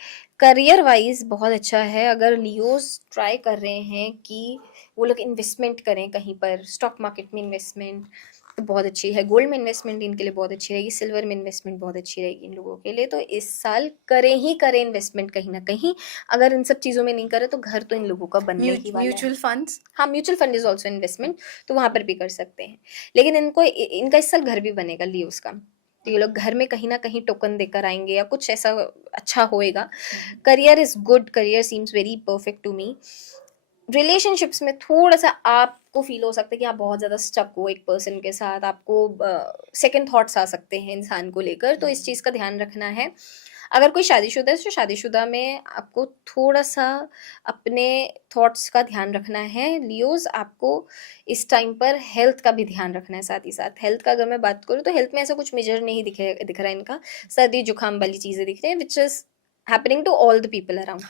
करियर वाइज बहुत अच्छा है। अगर लियोस ट्राई कर रहे हैं कि वो लोग इन्वेस्टमेंट करें कहीं पर, स्टॉक मार्केट में इन्वेस्टमेंट, तो बहुत अच्छी है। गोल्ड में इन्वेस्टमेंट इनके लिए बहुत अच्छी रहेगी, सिल्वर में इन्वेस्टमेंट बहुत अच्छी रहेगी इन लोगों के लिए। तो इस साल करें ही करें इन्वेस्टमेंट कहीं ना कहीं। अगर इन सब चीज़ों में नहीं करे तो घर तो इन लोगों का बनने ही वाला है। म्यूचुअल फंड्स, हाँ, mutual fund is also investment, तो वहां पर भी कर सकते हैं। लेकिन इनको, इनका इस साल घर भी बनेगा लियोस का, तो ये लोग घर में कहीं ना कहीं टोकन देकर आएंगे या कुछ ऐसा अच्छा होएगा। Career is good, career seems very perfect to me. Relationships में थोड़ा सा आपको फील हो सकता है कि आप बहुत ज़्यादा स्टक हो एक पर्सन के साथ, आपको सेकंड थॉट्स आ सकते हैं इंसान को लेकर, तो इस चीज़ का ध्यान रखना है। अगर कोई शादीशुदा है तो शादीशुदा में आपको थोड़ा सा अपने थॉट्स का ध्यान रखना है। लियोज, आपको इस टाइम पर हेल्थ का भी ध्यान रखना है। साथ ही साथ हेल्थ का अगर मैं बात करूँ, तो हेल्थ में ऐसा कुछ मेजर नहीं दिख रहा है इनका, सर्दी जुकाम वाली चीज़ें दिख रही हैं, which is happening to all the people around.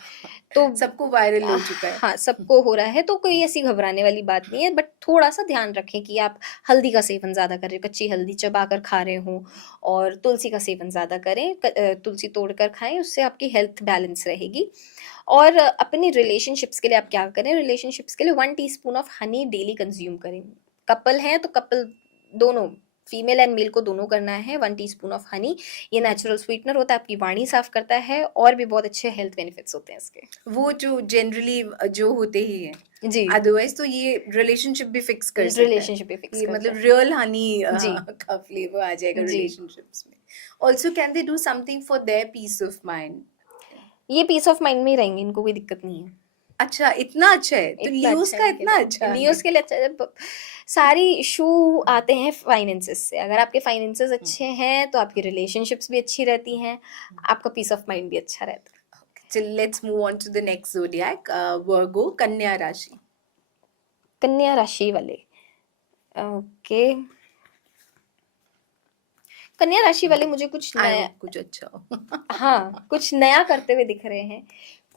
तो सबको वायरल हो चुका है। हाँ, सबको हो रहा है, तो कोई ऐसी घबराने वाली बात नहीं है, बट थोड़ा सा ध्यान रखें कि आप हल्दी का सेवन ज़्यादा कर रहे हो, कच्ची हल्दी चबा कर खा रहे हो, और तुलसी का सेवन ज़्यादा करें, तुलसी तोड़ कर खाएं, उससे आपकी हेल्थ बैलेंस रहेगी। और अपनी रिलेशनशिप्स के लिए आप क्या करें, रिलेशनशिप्स के लिए 1 teaspoon of honey daily consume करें। कपल हैं तो कपल दोनों, फीमेल एंड मेल को दोनों करना है। 1 टीस्पून ऑफ हनी, ये नेचुरल स्वीटनर होता है, आपकी वाणी साफ करता है, और भी बहुत अच्छे हेल्थ बेनिफिट्स होते हैं इसके। वो जो जनरली जो होते ही हैं, जी, अदरवाइज तो ये रिलेशनशिप भी फिक्स कर सकता है। रिलेशनशिप भी फिक्स ये करता मतलब है। रियल हनी जी, का फ्लेवर आ जाएगा जी, रिलेशनशिप्स में। Also can they do something for their peace of mind? ये पीस ऑफ माइंड में ही रहेंगे, इनको कोई दिक्कत नहीं है। अच्छा, इतना अच्छा है तो इतना लियोस अच्छा का है इनके इतना लिए, अच्छा है। लियोस के लिए अच्छा है। सारी इशू आते हैं फाइनेंसेस से। अगर आपके फाइनेंसेस अच्छे हैं तो आपकी रिलेशनशिप्स भी अच्छी रहती हैं, आपका पीस ऑफ माइंड भी अच्छा रहता है। So let's move on to the next zodiac, Virgo, कन्या राशि। कन्या राशि वाले, ओके, कन्या राशि वाले मुझे कुछ आई नया, होप कुछ अच्छा हो। हाँ, कुछ नया करते हुए दिख रहे हैं,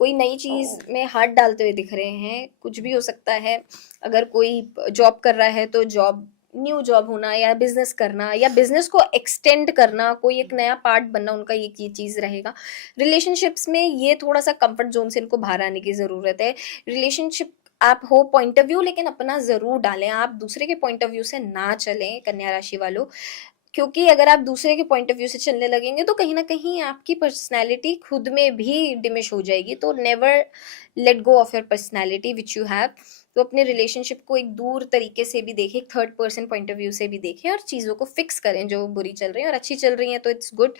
कोई नई चीज में हाथ डालते हुए दिख रहे हैं। कुछ भी हो सकता है, अगर कोई जॉब कर रहा है तो जॉब, न्यू जॉब होना, या बिजनेस करना, या बिजनेस को एक्सटेंड करना, कोई एक नया पार्ट बनना, उनका ये चीज रहेगा। रिलेशनशिप्स में ये थोड़ा सा कंफर्ट जोन से इनको बाहर आने की जरूरत है। रिलेशनशिप आप हो पॉइंट ऑफ व्यू, लेकिन अपना जरूर डालें, आप दूसरे के पॉइंट ऑफ व्यू से ना चलें कन्या राशि वालों, क्योंकि अगर आप दूसरे के पॉइंट ऑफ व्यू से चलने लगेंगे तो कहीं ना कहीं आपकी पर्सनैलिटी खुद में भी डिमिश हो जाएगी। तो never let go of your personality which you have. तो अपने रिलेशनशिप को एक दूर तरीके से भी देखें, एक third person point of view से भी देखें, और चीज़ों को फिक्स करें। जो बुरी चल रही है और अच्छी चल रही है तो इट्स गुड,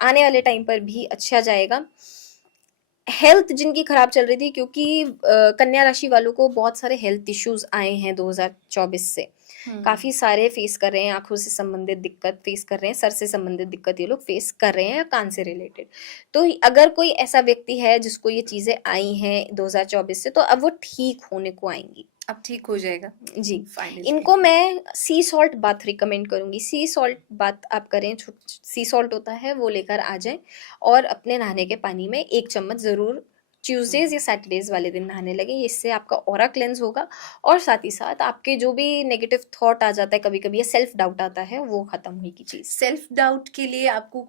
आने वाले टाइम पर भी अच्छा जाएगा। हेल्थ जिनकी खराब चल रही थी, क्योंकि कन्या राशि वालों को बहुत सारे हेल्थ इश्यूज आए हैं 2024 से, काफी सारे फेस कर रहे हैं। आंखों से संबंधित दिक्कत फेस कर रहे हैं, सर से संबंधित दिक्कत ये लोग फेस कर रहे हैं, या कान से रिलेटेड। तो अगर कोई ऐसा व्यक्ति है जिसको ये चीजें आई हैं 2024 से, तो अब वो ठीक होने को आएंगी। अब ठीक हो जाएगा जी, फाइनली। इनको मैं सी सॉल्ट बाथ रिकमेंड करूंगी। सी सॉल्ट बाथ आप करें, सी सॉल्ट होता है वो लेकर आ जाएं, और अपने नहाने के पानी में 1 चम्मच जरूर ट्यूसडेज या सैटरडेज वाले दिन नहाने लगे। इससे आपका ऑरा क्लेंस होगा, और साथ ही साथ आपके जो भी नेगेटिव थॉट आ जाता है कभी कभी, या सेल्फ डाउट आता है, वो खत्म होगी चीज। सेल्फ डाउट के लिए आपको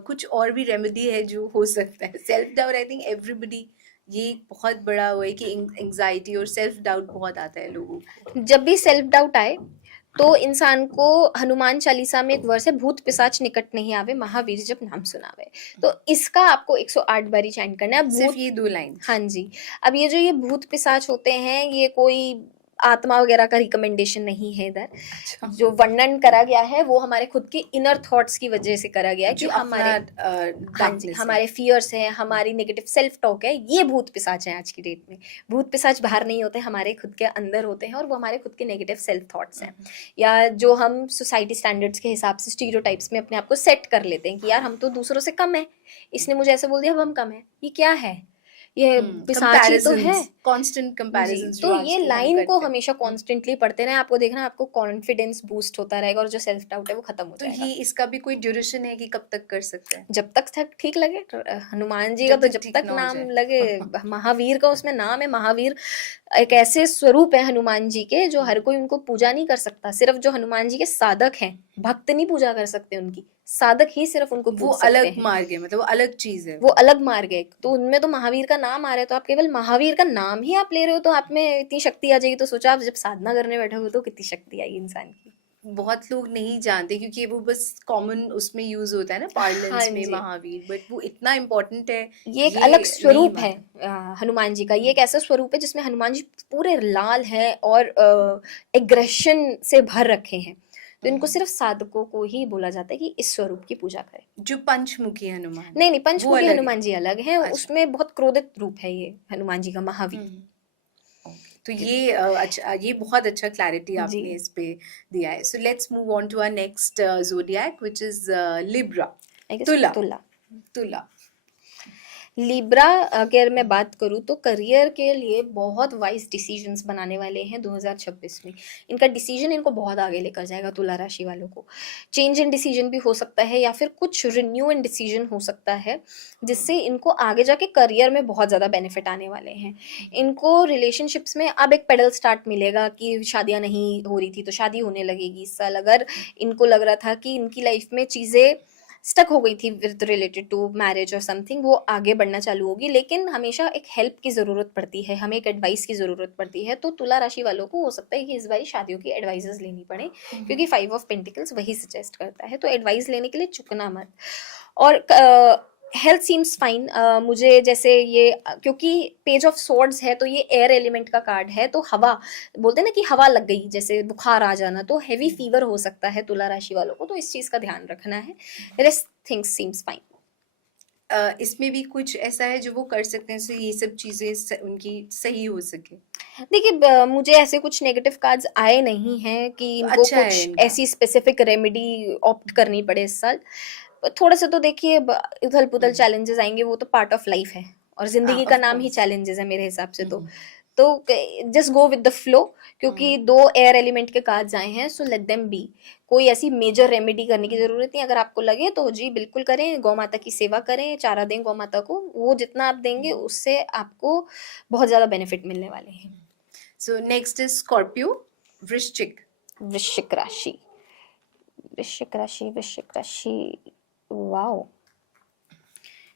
कुछ और भी रेमेडी है जो हो सकता है? Self doubt I think everybody, ये बहुत बड़ा वो है कि एंजाइटी और सेल्फ डाउट बहुत आता है लोगों को। जब भी सेल्फ डाउट आए तो इंसान को हनुमान चालीसा में एक वर्स है, भूत पिशाच निकट नहीं आवे, महावीर जब नाम सुनावे। तो इसका आपको 108 बारी चैंट करना है। सिर्फ भूत, ये 2 लाइन? हाँ जी। अब ये जो ये भूत पिशाच होते हैं, ये कोई आत्मा वगैरह का रिकमेंडेशन नहीं है इधर। अच्छा, जो वर्णन करा गया है वो हमारे खुद के इनर थॉट्स की वजह से करा गया है, कि जो हमारे, अपना हाँ जी, हमारे फियर्स हैं, हमारी नेगेटिव सेल्फ टॉक है, ये भूत पिशाच है आज की डेट में। भूत पिशाच बाहर नहीं होते, हमारे खुद के अंदर होते हैं, और वो हमारे खुद के नेगेटिव सेल्फ थॉट्स हैं, या जो हम सोसाइटी स्टैंडर्ड्स के हिसाब से स्टीरियोटाइप्स में अपने आप को सेट कर लेते हैं कि यार हम तो दूसरों से कम है, इसने मुझे ऐसे बोल दिया, अब हम कम है। ये क्या है? ये पिशाच ही तो है। कांस्टेंट जी, कंपैरिजंस तो जो ये आजकल हम लाइन को करते हैं। हमेशा कॉन्स्टेंटली पढ़ते रहे, आपको देखना आपको कॉन्फिडेंस बूस्ट होता रहेगा, और जो सेल्फ डाउट है वो खत्म हो तो जाएगा। ये इसका भी कोई ड्यूरेशन है कि कब तक कर सकते हैं? जब तक ठीक लगे। हनुमान जी का तो जब ठीक तक ना हो नाम जाए। लगे, महावीर का उसमें नाम है। महावीर एक ऐसे स्वरूप है हनुमान जी के, जो हर कोई उनको पूजा नहीं कर सकता। सिर्फ जो हनुमान जी के साधक हैं, भक्त नहीं पूजा कर सकते उनकी, साधक ही सिर्फ उनको वो पूज सकते अलग हैं। मार्ग है, मतलब वो अलग चीज है। वो अलग मार्ग है, तो उनमें तो महावीर का नाम आ रहा है, तो आप केवल महावीर का नाम ही आप ले रहे हो तो आप में इतनी शक्ति आ जाएगी। तो सोचो आप जब साधना करने बैठे हो तो कितनी शक्ति आएगी इंसान की। बहुत लोग नहीं जानते क्योंकि वो बस कॉमन उसमें यूज होता है ना, हाँ पार्लेंस में जी, महावीर, बट वो इतना इम्पोर्टेंट है, ये एक ये अलग नहीं स्वरूप है मालूम। हनुमान जी का। ये एक ऐसा स्वरूप है जिसमें हनुमान जी पूरे लाल हैं और एग्रेशन से भर रखे हैं। तो इनको सिर्फ साधकों को ही बोला जाता है कि इस स्वरूप की पूजा करें। जो पंचमुखी हनुमान नहीं नहीं, वो पंचमुखी अलग है। हनुमान जी अलग हैं। अच्छा। उसमें बहुत क्रोधित रूप है ये हनुमान जी का, महावीर। तो ये अच्छा, ये बहुत अच्छा क्लैरिटी जी, आपने इस पे दिया है। So let's move on to our next zodiac which is Libra, I guess तुला। तुला। तुला लिब्रा, अगर मैं बात करूँ तो करियर के लिए बहुत वाइज डिसीजंस बनाने वाले हैं 2026 में। इनका डिसीजन इनको बहुत आगे लेकर जाएगा तुला राशि वालों को। चेंज इन डिसीजन भी हो सकता है या फिर कुछ रिन्यू इन डिसीजन हो सकता है, जिससे इनको आगे जाके करियर में बहुत ज़्यादा बेनिफिट आने वाले हैं। इनको रिलेशनशिप्स में अब एक पेडल स्टार्ट मिलेगा कि शादियाँ नहीं हो रही थी तो शादी होने लगेगी इस साल। अगर इनको लग रहा था कि इनकी लाइफ में चीज़ें स्टक हो गई थी विद रिलेटेड टू मैरिज और समथिंग, वो आगे बढ़ना चालू होगी। लेकिन हमेशा एक हेल्प की ज़रूरत पड़ती है, हमें एक एडवाइस की ज़रूरत पड़ती है। तो तुला राशि वालों को हो सकता है कि इस बारी शादियों की एडवाइजेस लेनी पड़े, क्योंकि 5 ऑफ पेंटिकल्स वही सजेस्ट करता है। तो एडवाइस लेने के लिए चुकना मत। और हेल्थ सीम्स फाइन मुझे, जैसे ये क्योंकि पेज ऑफ स्वॉर्ड्स है तो ये एयर एलिमेंट का कार्ड है, तो हवा बोलते हैं ना कि हवा लग गई, जैसे बुखार आ जाना, तो हैवी फीवर हो सकता है तुला राशि वालों को, तो इस चीज़ का ध्यान रखना है। Rest things seems fine. इसमें भी कुछ ऐसा है जो वो कर सकते हैं so ये सब चीजें उनकी सही हो सके? देखिए, मुझे ऐसे कुछ नेगेटिव कार्ड्स आए नहीं हैं कि इनको अच्छा है कुछ इनका। ऐसी स्पेसिफिक रेमेडी ऑप्ट करनी पड़े इस साल। थोड़ा सा तो देखिए उथल पुथल चैलेंजेस आएंगे, वो तो पार्ट ऑफ लाइफ है, और जिंदगी का ऑफ नाम ही कोर्स। चैलेंजेस है मेरे हिसाब से। तो just go with the flow, क्योंकि 2 एयर एलिमेंट के कार्ड्स आए हैं, सो लेट देम बी। कोई ऐसी मेजर रेमेडी करने की जरूरत नहीं। अगर आपको लगे तो जी बिल्कुल करें, गौ माता की सेवा करें, चारा दें गौ माता को। वो जितना आप देंगे उससे आपको बहुत ज्यादा बेनिफिट मिलने वाले हैं। सो नेक्स्ट इज स्कॉर्पियो, वृश्चिक। वृश्चिक राशि, वृश्चिक राशि, वृश्चिक राशि, वाओ।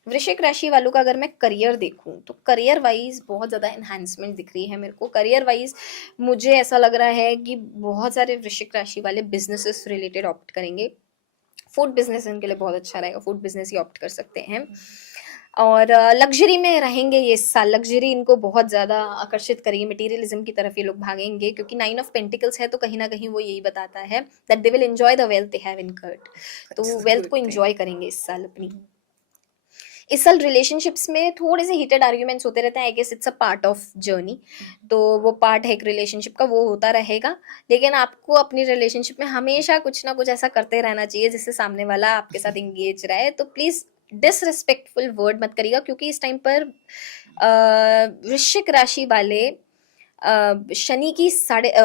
वृश्चिक राशि वालों का अगर मैं करियर देखूं तो करियर वाइज बहुत ज़्यादा एनहांसमेंट दिख रही है मेरे को। करियर वाइज मुझे ऐसा लग रहा है कि बहुत सारे वृश्चिक राशि वाले बिजनेसेस रिलेटेड ऑप्ट करेंगे। फूड बिजनेस इनके लिए बहुत अच्छा रहेगा, फूड बिजनेस ही ऑप्ट कर सकते हैं। और लग्जरी में रहेंगे ये इस साल। लग्जरी इनको बहुत ज़्यादा आकर्षित करेगी, मटेरियलिज्म की तरफ ये लोग भागेंगे, क्योंकि 9 ऑफ पेंटिकल्स है तो कहीं ना कहीं वो यही बताता है that they will enjoy the wealth they have incurred. तो वेल्थ को एंजॉय करेंगे इस साल अपनी। इस साल रिलेशनशिप्स में थोड़े से हीटेड आर्ग्यूमेंट्स होते रहते हैं, I guess it's a part of journey. तो वो पार्ट है एक रिलेशनशिप का, वो होता रहेगा। लेकिन आपको अपनी रिलेशनशिप में हमेशा कुछ ना कुछ ऐसा करते रहना चाहिए जिससे सामने वाला आपके साथ इंगेज रहे। तो प्लीज डिसरिस्पेक्टफुल वर्ड मत करिएगा, क्योंकि इस टाइम पर वृश्चिक राशि वाले शनि की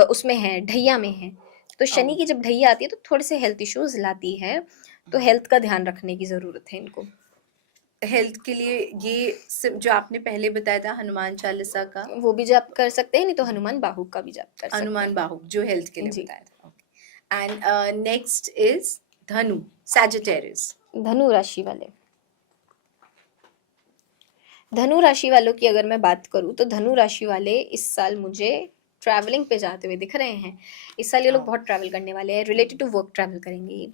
उसमें है, ढैया में है। तो शनि की जब ढैया आती है तो थोड़े से हेल्थ इश्यूज लाती है, तो हेल्थ का ध्यान रखने की जरूरत है इनको। हेल्थ के लिए ये जो आपने पहले बताया था हनुमान चालीसा का, वो भी जाप कर सकते हैं, नहीं तो हनुमान बाहु का भी जाप कर सकते हैं। हनुमान बाहु जो हेल्थ के लिए जी। बताया था। एंड नेक्स्ट इज धनु, सैजिटेरियस। धनु राशि वाले, धनु राशि वालों की अगर मैं बात करूं तो धनु राशि वाले इस साल मुझे ट्रैवलिंग पे जाते हुए दिख रहे हैं। इस साल ये लोग बहुत ट्रैवल करने वाले हैं, रिलेटेड टू वर्क ट्रैवल करेंगे ये,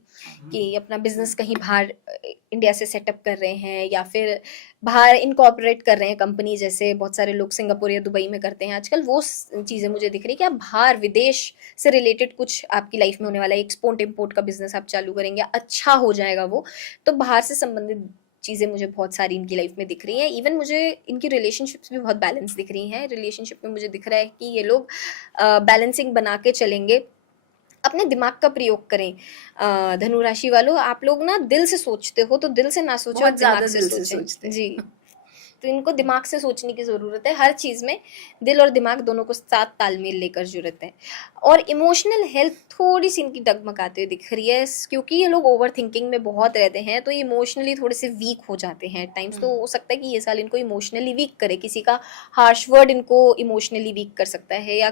कि अपना बिजनेस कहीं बाहर इंडिया से सेटअप कर रहे हैं या फिर बाहर इनकॉर्पोरेट कर रहे हैं कंपनी, जैसे बहुत सारे लोग सिंगापुर या दुबई में करते हैं आजकल। वो चीज़ें मुझे दिख रही है कि आप बाहर विदेश से रिलेटेड कुछ आपकी लाइफ में होने वाला है। एक्सपोर्ट इम्पोर्ट का बिजनेस आप चालू करेंगे, अच्छा हो जाएगा वो। तो बाहर से संबंधित चीज़ें मुझे बहुत सारी इनकी लाइफ में दिख रही हैं। इवन मुझे इनकी रिलेशनशिप्स भी बहुत बैलेंस दिख रही हैं। रिलेशनशिप में मुझे दिख रहा है कि ये लोग बैलेंसिंग बना के चलेंगे। अपने दिमाग का प्रयोग करें। धनु राशि वालों, आप लोग ना दिल से सोचते हो, तो दिल से ना सोचो, बहुत आप दिमाग ज्यादा से दिल से सोचें। सोचते हैं। जी, तो इनको दिमाग से सोचने की ज़रूरत है हर चीज़ में। दिल और दिमाग दोनों को साथ तालमेल लेकर ज़रूरत है। और इमोशनल हेल्थ थोड़ी सी इनकी डगमगाते हुए दिख रही है, क्योंकि ये लोग ओवर थिंकिंग में बहुत रहते हैं, तो इमोशनली थोड़े से वीक हो जाते हैं एट टाइम्स। तो हो सकता है कि ये साल इनको इमोशनली वीक करे, किसी का हार्श वर्ड इनको इमोशनली वीक कर सकता है, या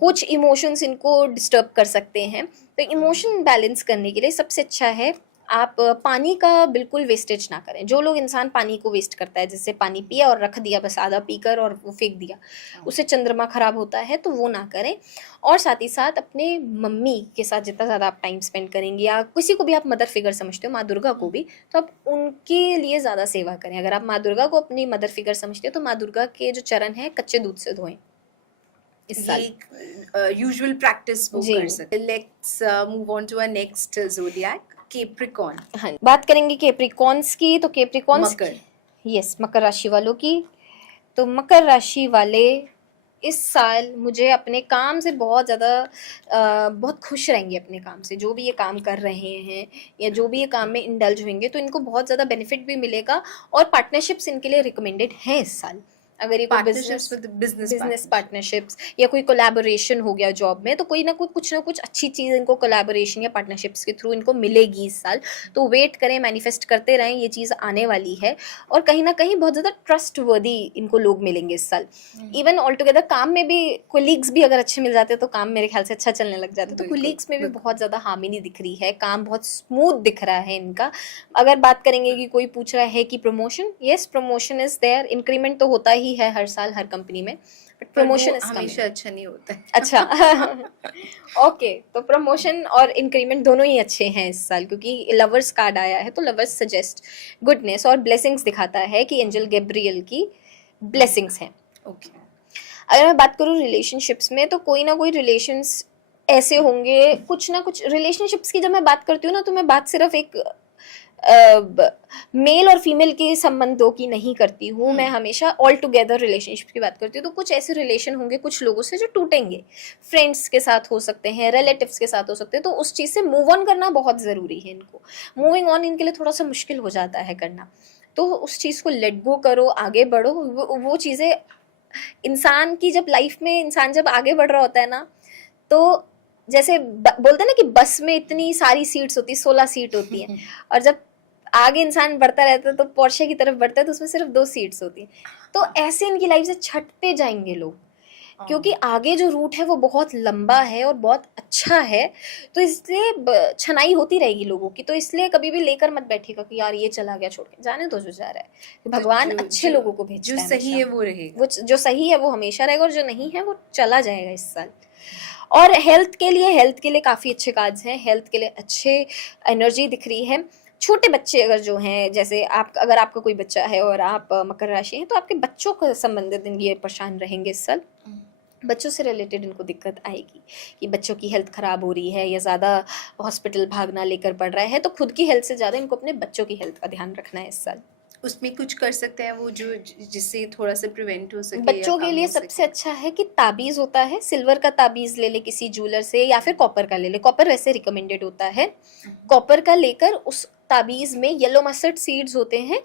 कुछ इमोशंस इनको डिस्टर्ब कर सकते हैं। तो इमोशन बैलेंस करने के लिए सबसे अच्छा है आप पानी का बिल्कुल वेस्टेज ना करें। जो लोग इंसान पानी को वेस्ट करता है, जैसे पानी पिया और रख दिया बस आधा पीकर और वो फेंक दिया, उससे चंद्रमा खराब होता है, तो वो ना करें। और साथ ही साथ अपने मम्मी के साथ जितना ज़्यादा आप टाइम स्पेंड करेंगे, या किसी को भी आप मदर फिगर समझते हो, माँ दुर्गा को भी, तो आप उनके लिए ज़्यादा सेवा करें। अगर आप माँ दुर्गा को अपनी मदर फिगर समझते हो तो माँ दुर्गा के जो चरण हैं कच्चे दूध से धोएं इस साल। ये यूजुअल प्रैक्टिस वो जी। कर सकते। Let's move on to our next zodiac, Capricorn. हाँ, बात करेंगे कैप्रिकॉन्स की, तो कैप्रिकॉन्स मकर। यस, मकर राशि वालों की। तो मकर राशि वाले इस साल मुझे अपने काम से बहुत ज़्यादा बहुत खुश रहेंगे अपने काम से, जो भी ये काम कर रहे हैं या जो भी ये काम में इंडल्ज होंगे तो इनको बहुत ज़्यादा बेनिफिट भी मिलेगा। और पार्टनरशिप्स इनके लिए रिकमेंडेड है इस साल। अगर ये कोई partnerships with business business partnerships या कोई कोलैबोरेशन हो गया जॉब में, तो कोई ना कुछ अच्छी चीज़ इनको कोलैबोरेशन या पार्टनरशिप्स के थ्रू इनको मिलेगी इस साल। तो वेट करें, मैनिफेस्ट करते रहें, ये चीज़ आने वाली है। और कहीं ना कहीं बहुत ज़्यादा ट्रस्ट वर्दी इनको लोग मिलेंगे इस साल। इवन ऑल टुगेदर काम में भी कोलीग्स भी अगर अच्छे मिल जाते हैं तो काम मेरे ख्याल से अच्छा चलने लग जाता है। तो कोलीग्स में भी बहुत ज़्यादा हार्मनी नहीं दिख रही है, काम बहुत स्मूथ दिख रहा है इनका। अगर बात करेंगे कि कोई पूछ रहा है कि promotion, yes promotion is there, increment तो होता ही है हर साल हर कंपनी में, बट प्रमोशन हमेशा अच्छा नहीं होता है। अच्छा ओके तो प्रमोशन और इंक्रीमेंट दोनों ही अच्छे हैं इस साल, क्योंकि लवर्स कार्ड आया है तो लवर्स सजेस्ट गुडनेस और ब्लेसिंग्स दिखाता है कि एंजल गैब्रियल की ब्लेसिंग्स हैं। ओके अगर मैं बात करूँ रिलेशनशिप्स में, तो कोई ना कोई रिलेशंस ऐसे होंगे, कुछ ना कुछ रिलेशनशिप्स की जब मैं बात करती हूँ ना, तो मैं बात सिर्फ एक मेल और फीमेल के संबंधों की नहीं करती हूँ, मैं हमेशा ऑल टुगेदर रिलेशनशिप की बात करती हूँ। तो कुछ ऐसे रिलेशन होंगे कुछ लोगों से जो टूटेंगे, फ्रेंड्स के साथ हो सकते हैं, रिलेटिव्स के साथ हो सकते हैं, तो उस चीज़ से मूव ऑन करना बहुत ज़रूरी है इनको। मूविंग ऑन इनके लिए थोड़ा सा मुश्किल हो जाता है करना, तो उस चीज़ को लेट गो करो, आगे बढ़ो। वो चीज़ें इंसान की जब लाइफ में इंसान जब आगे बढ़ रहा होता है ना, तो जैसे बोलते हैं ना कि बस में इतनी सारी सीट्स होती है, 16 सीट होती है, और जब आगे इंसान बढ़ता रहता है तो पोर्शे की तरफ बढ़ता है तो उसमें सिर्फ 2 सीट्स होती है। तो ऐसे इनकी लाइफ से छटते जाएंगे लोग, क्योंकि आगे जो रूट है वो बहुत लंबा है और बहुत अच्छा है, तो इसलिए छनाई होती रहेगी लोगों की। तो इसलिए कभी भी लेकर मत बैठिएगा कि यार ये चला गया छोड़ के, जाने दो जो जा रहा है। भगवान अच्छे लोगों को भेजता है, जो सही है वो रहेगा, वो जो सही है वो हमेशा रहेगा, और जो नहीं है वो चला जाएगा इस साल। और हेल्थ के लिए काफ़ी अच्छे कार्ड्स हैं, हेल्थ के लिए अच्छे एनर्जी दिख रही है। छोटे बच्चे अगर जो हैं, जैसे आप अगर आपका कोई बच्चा है और आप मकर राशि हैं, तो आपके बच्चों को संबंधित ये परेशान रहेंगे इस साल। बच्चों से रिलेटेड इनको दिक्कत आएगी कि बच्चों की हेल्थ ख़राब हो रही है या ज़्यादा हॉस्पिटल भागना लेकर पड़ रहा है, तो खुद की हेल्थ से ज़्यादा इनको अपने बच्चों की हेल्थ का ध्यान रखना है इस साल। उसमें कुछ कर सकते हैं वो जो जिससे थोड़ा सा प्रिवेंट हो सके। बच्चों के लिए सबसे अच्छा है कि ताबीज़ होता है, सिल्वर का ताबीज़ ले ले किसी ज्वेलर से, या फिर कॉपर का ले ले। कॉपर वैसे रिकमेंडेड होता है, कॉपर का लेकर उस ताबीज़ में येलो मस्टर्ड सीड्स होते हैं,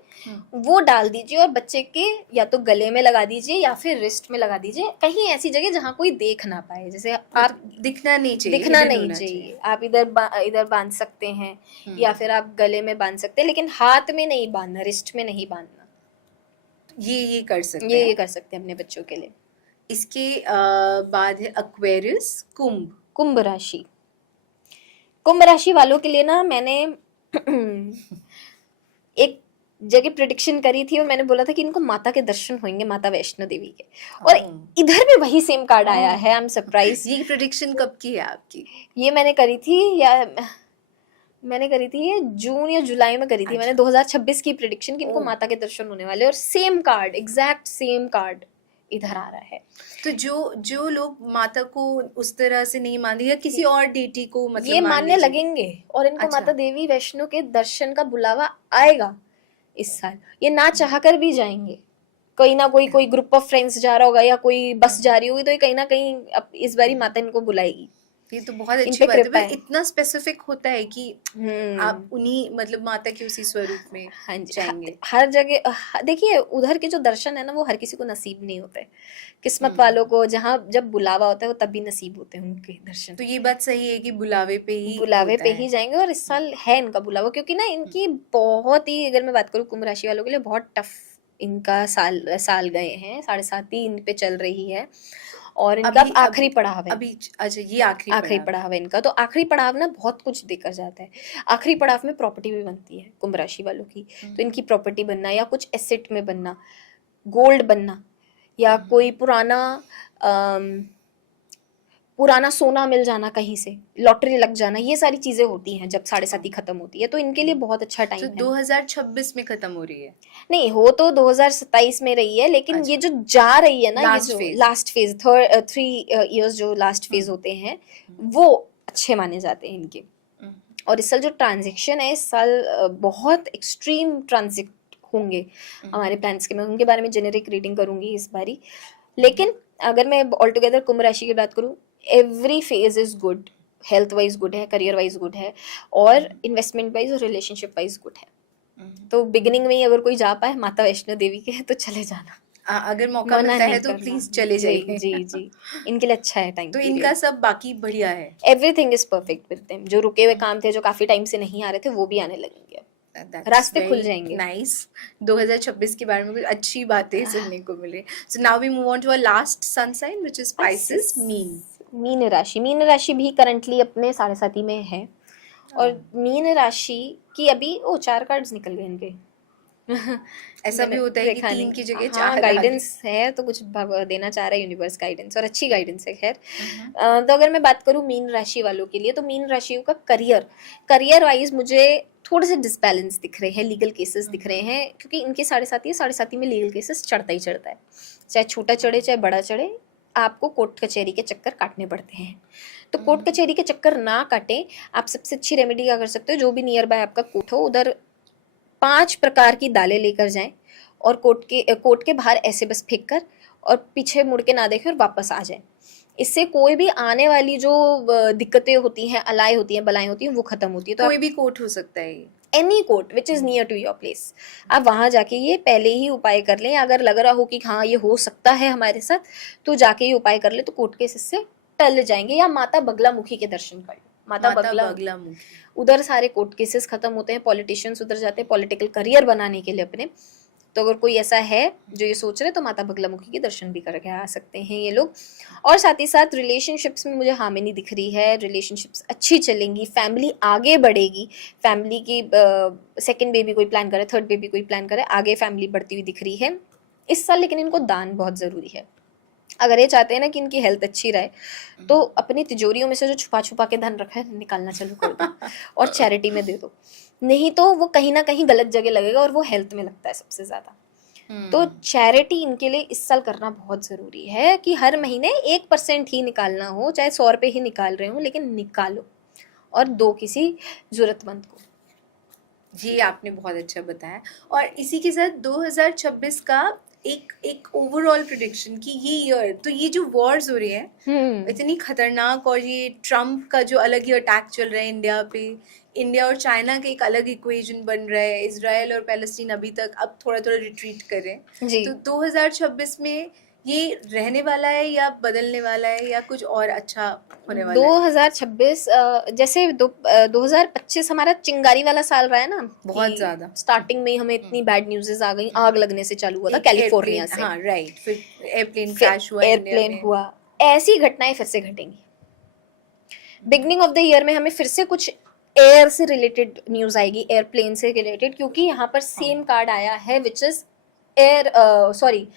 वो डाल दीजिए और बच्चे के या तो गले में लगा दीजिए या फिर रिस्ट में लगा दीजिए, कहीं ऐसी जगह जहाँ कोई देख ना पाए। जैसे आप दिखना नहीं चाहिए, आप इधर बांध सकते हैं या फिर आप गले में बांध सकते हैं, लेकिन हाथ में नहीं बांधना, रिस्ट में नहीं बांधना। ये कर सकते हैं, ये कर सकते हैं अपने बच्चों के लिए। इसके बाद है एक्वेरियस, कुंभ राशि। कुंभ राशि वालों के लिए ना मैंने एक जगह प्रिडिक्शन करी थी और मैंने बोला था कि इनको माता के दर्शन होंगे, माता वैष्णो देवी के, और इधर भी वही सेम कार्ड आया है। I am surprise. ये प्रिडिक्शन कब की है आपकी? ये मैंने करी थी ये जून या जुलाई में करी थी। मैंने 2026 की प्रिडिक्शन कि इनको माता के दर्शन होने वाले, और same card, exact same card इधर आ रहा है। तो जो लोग माता को उस तरह से नहीं मानते या किसी और डेटी को मतलब ये मानने लगेंगे और इनको माता देवी वैष्णो के दर्शन का बुलावा आएगा इस साल। ये ना चाहकर भी जाएंगे, कोई ना कोई ग्रुप ऑफ फ्रेंड्स जा रहा होगा या कोई बस जा रही होगी, तो ये कहीं ना कहीं इस बारी माता इनको बुलाएगी। ये तो बहुत अच्छी बात है। इतना स्पेसिफिक होता है कि आप उन्हीं मतलब माता के उसी स्वरूप में जाएंगे। हर जगह देखिए, उधर के जो दर्शन है ना वो हर किसी को नसीब नहीं होते। किस्मत वालों को जहाँ जब बुलावा होता है वो तभी नसीब होते हैं उनके दर्शन। तो ये बात सही है कि बुलावे पे ही जाएंगे, और इस साल है इनका बुलावा, क्योंकि ना इनकी बहुत ही, अगर मैं बात करूँ कुंभ राशि वालों के लिए बहुत टफ इनका साल गए हैं। 7.5 इन पे चल रही है और इनका आखिरी पड़ाव है अभी। अच्छा, ये आखिरी पड़ाव है इनका। तो आखिरी पड़ाव ना बहुत कुछ देकर जाता है। आखिरी पड़ाव में प्रॉपर्टी भी बनती है कुंभ राशि वालों की, तो इनकी प्रॉपर्टी बनना या कुछ एसेट में बनना, गोल्ड बनना, या कोई पुराना सोना मिल जाना, कहीं से लॉटरी लग जाना, ये सारी चीजें होती हैं जब 7.5 खत्म होती है। तो इनके लिए बहुत अच्छा टाइम है। 2026 में खत्म हो रही है? नहीं, हो तो 2027 में रही है, लेकिन ये जो जा रही है ना, ये जो लास्ट फेज 3 इयर्स जो लास्ट फेज होते हैं वो अच्छे माने जाते हैं इनके। और इस साल जो ट्रांजेक्शन है, इस साल बहुत एक्सट्रीम ट्रांजेक्ट होंगे हमारे प्लान्स के। मैं उनके बारे में जेनेरिक रीडिंग करूंगी इस बारी, लेकिन अगर मैं ऑल टुगेदर कुंभ राशि की बात करूँ, every phase is good, health wise good है, करियर वाइज गुड है, और इन्वेस्टमेंट वाइज और रिलेशनशिप वाइज गुड है। तो बिगिनिंग में ही अगर कोई जा पाए माता वैष्णो देवी के, तो चले जाना, अगर मौका मना मिलता है नहीं तो करना। प्लीज चले जी जाइए। जी जी, इनके लिए अच्छा है टाइम तो पीरियड। इनका सब बाकी बढ़िया है। Everything is perfect with them. जो रुके हुए काम थे, जो काफी टाइम से नहीं आ रहे थे, वो भी आने लगेंगे, रास्ते खुल जाएंगे। नाइस। 2026 के बारे में कुछ अच्छी बातें सुनने को मिले। So now we move on to our last sun sign which is Pisces, मीन। मीन राशि। मीन राशि भी करंटली अपने 7.5 में है, और मीन राशि की अभी 4 कार्ड्स निकल गए इनके। ऐसा भी मैंने होता है कि देखा 3 नहीं। की जगह हाँ, 4 आ गए। गाइडेंस है तो कुछ देना चाह रहा है यूनिवर्स, गाइडेंस, और अच्छी गाइडेंस है। खैर, तो अगर मैं बात करूँ मीन राशि वालों के लिए, तो मीन राशियों का करियर वाइज मुझे थोड़े से डिसबैलेंस दिख रहे हैं, लीगल केसेस दिख रहे हैं, क्योंकि इनके 7.5 में लीगल केसेस चढ़ता ही चढ़ता है, चाहे छोटा चढ़े चाहे बड़ा चढ़े, आपको कोर्ट कचहरी के चक्कर काटने पड़ते हैं। तो कोर्ट कचहरी के चक्कर ना काटे, आप सबसे अच्छी रेमेडी क्या कर सकते हो, जो भी नियर बाय आपका कोर्ट हो, उधर 5 प्रकार की दालें लेकर जाएं, और कोर्ट के बाहर ऐसे बस फेंक कर, और पीछे मुड़ के ना देखें और वापस आ जाएं। इससे कोई भी आने वाली जो दिक्कतें होती हैं, अलाय होती हैं, बलाएं होती हैं, वो खत्म होती है। तो कोई भी कोर्ट हो सकता है ये। Any court which is near to your place, आप वहां जाके ये पहले ही उपाय कर लें। अगर लग रहा हो कि हाँ ये हो सकता है हमारे साथ, तो जाके ये उपाय कर ले, तो कोर्ट केस इससे टल जाएंगे। या माता बगलामुखी के दर्शन कर लो, माता बगलामुखी, उधर सारे कोर्ट केसेस खत्म होते हैं, पॉलिटिशियंस उधर जाते हैं पॉलिटिकल करियर बनाने के लिए अपने। तो अगर कोई ऐसा है जो ये सोच रहे, तो माता बगलामुखी के दर्शन भी करके आ सकते हैं ये लोग। और साथ ही साथ रिलेशनशिप्स में मुझे हामिनी दिख रही है, रिलेशनशिप्स अच्छी चलेंगी, फैमिली आगे बढ़ेगी, फैमिली की सेकंड बेबी कोई प्लान करे, थर्ड बेबी कोई प्लान करे, आगे फैमिली बढ़ती हुई दिख रही है इस साल। लेकिन इनको दान बहुत ज़रूरी है। अगर ये चाहते हैं ना कि इनकी हेल्थ अच्छी रहे, तो अपनी तिजोरियों में से जो छुपा छुपा के धन रखा है निकालना चालू कर दो और चैरिटी में दे दो, नहीं तो वो कहीं ना कहीं गलत जगह लगेगा, और वो हेल्थ में लगता है सबसे ज्यादा। तो चैरिटी इनके लिए इस साल करना बहुत जरूरी है, कि हर महीने 1% ही निकालना हो, चाहे 100 रुपये ही निकाल रहे हो, लेकिन निकालो और दो किसी जरूरतमंद को। जी, आपने बहुत अच्छा बताया। और इसी के साथ 2026 का एक ओवरऑल प्रेडिक्शन कि ये ईयर, तो ये जो वॉर्स हो रही है इतनी खतरनाक, और ये ट्रम्प का जो अलग ही अटैक चल रहा है इंडिया पे, इंडिया और चाइना का एक अलग इक्वेशन बन रहा है, इजराइल और पैलेस्टीन अभी तक अब थोड़ा थोड़ा रिट्रीट कर रहे हैं। जी। तो 2026 में ये रहने वाला है या बदलने वाला है, या कुछ और अच्छा होने वाला है? 2026 जैसे 2025 हमारा चिंगारी वाला साल रहा है ना, बहुत ज्यादा। स्टार्टिंग में ही हमें इतनी बैड न्यूज़ेस आ गई, आग लगने से चालू हुआ था कैलिफोर्निया से। हाँ राइट, फिर एयरप्लेन फिर क्रैश हुआ, एयरप्लेन हुआ, ऐसी घटनाएं फिर से घटेंगी। बिगनिंग ऑफ द ईयर में हमें फिर से कुछ एयर से रिलेटेड न्यूज आएगी, एयरप्लेन से रिलेटेड, क्योंकि यहाँ पर सेम कार्ड आया है which is air, sorry,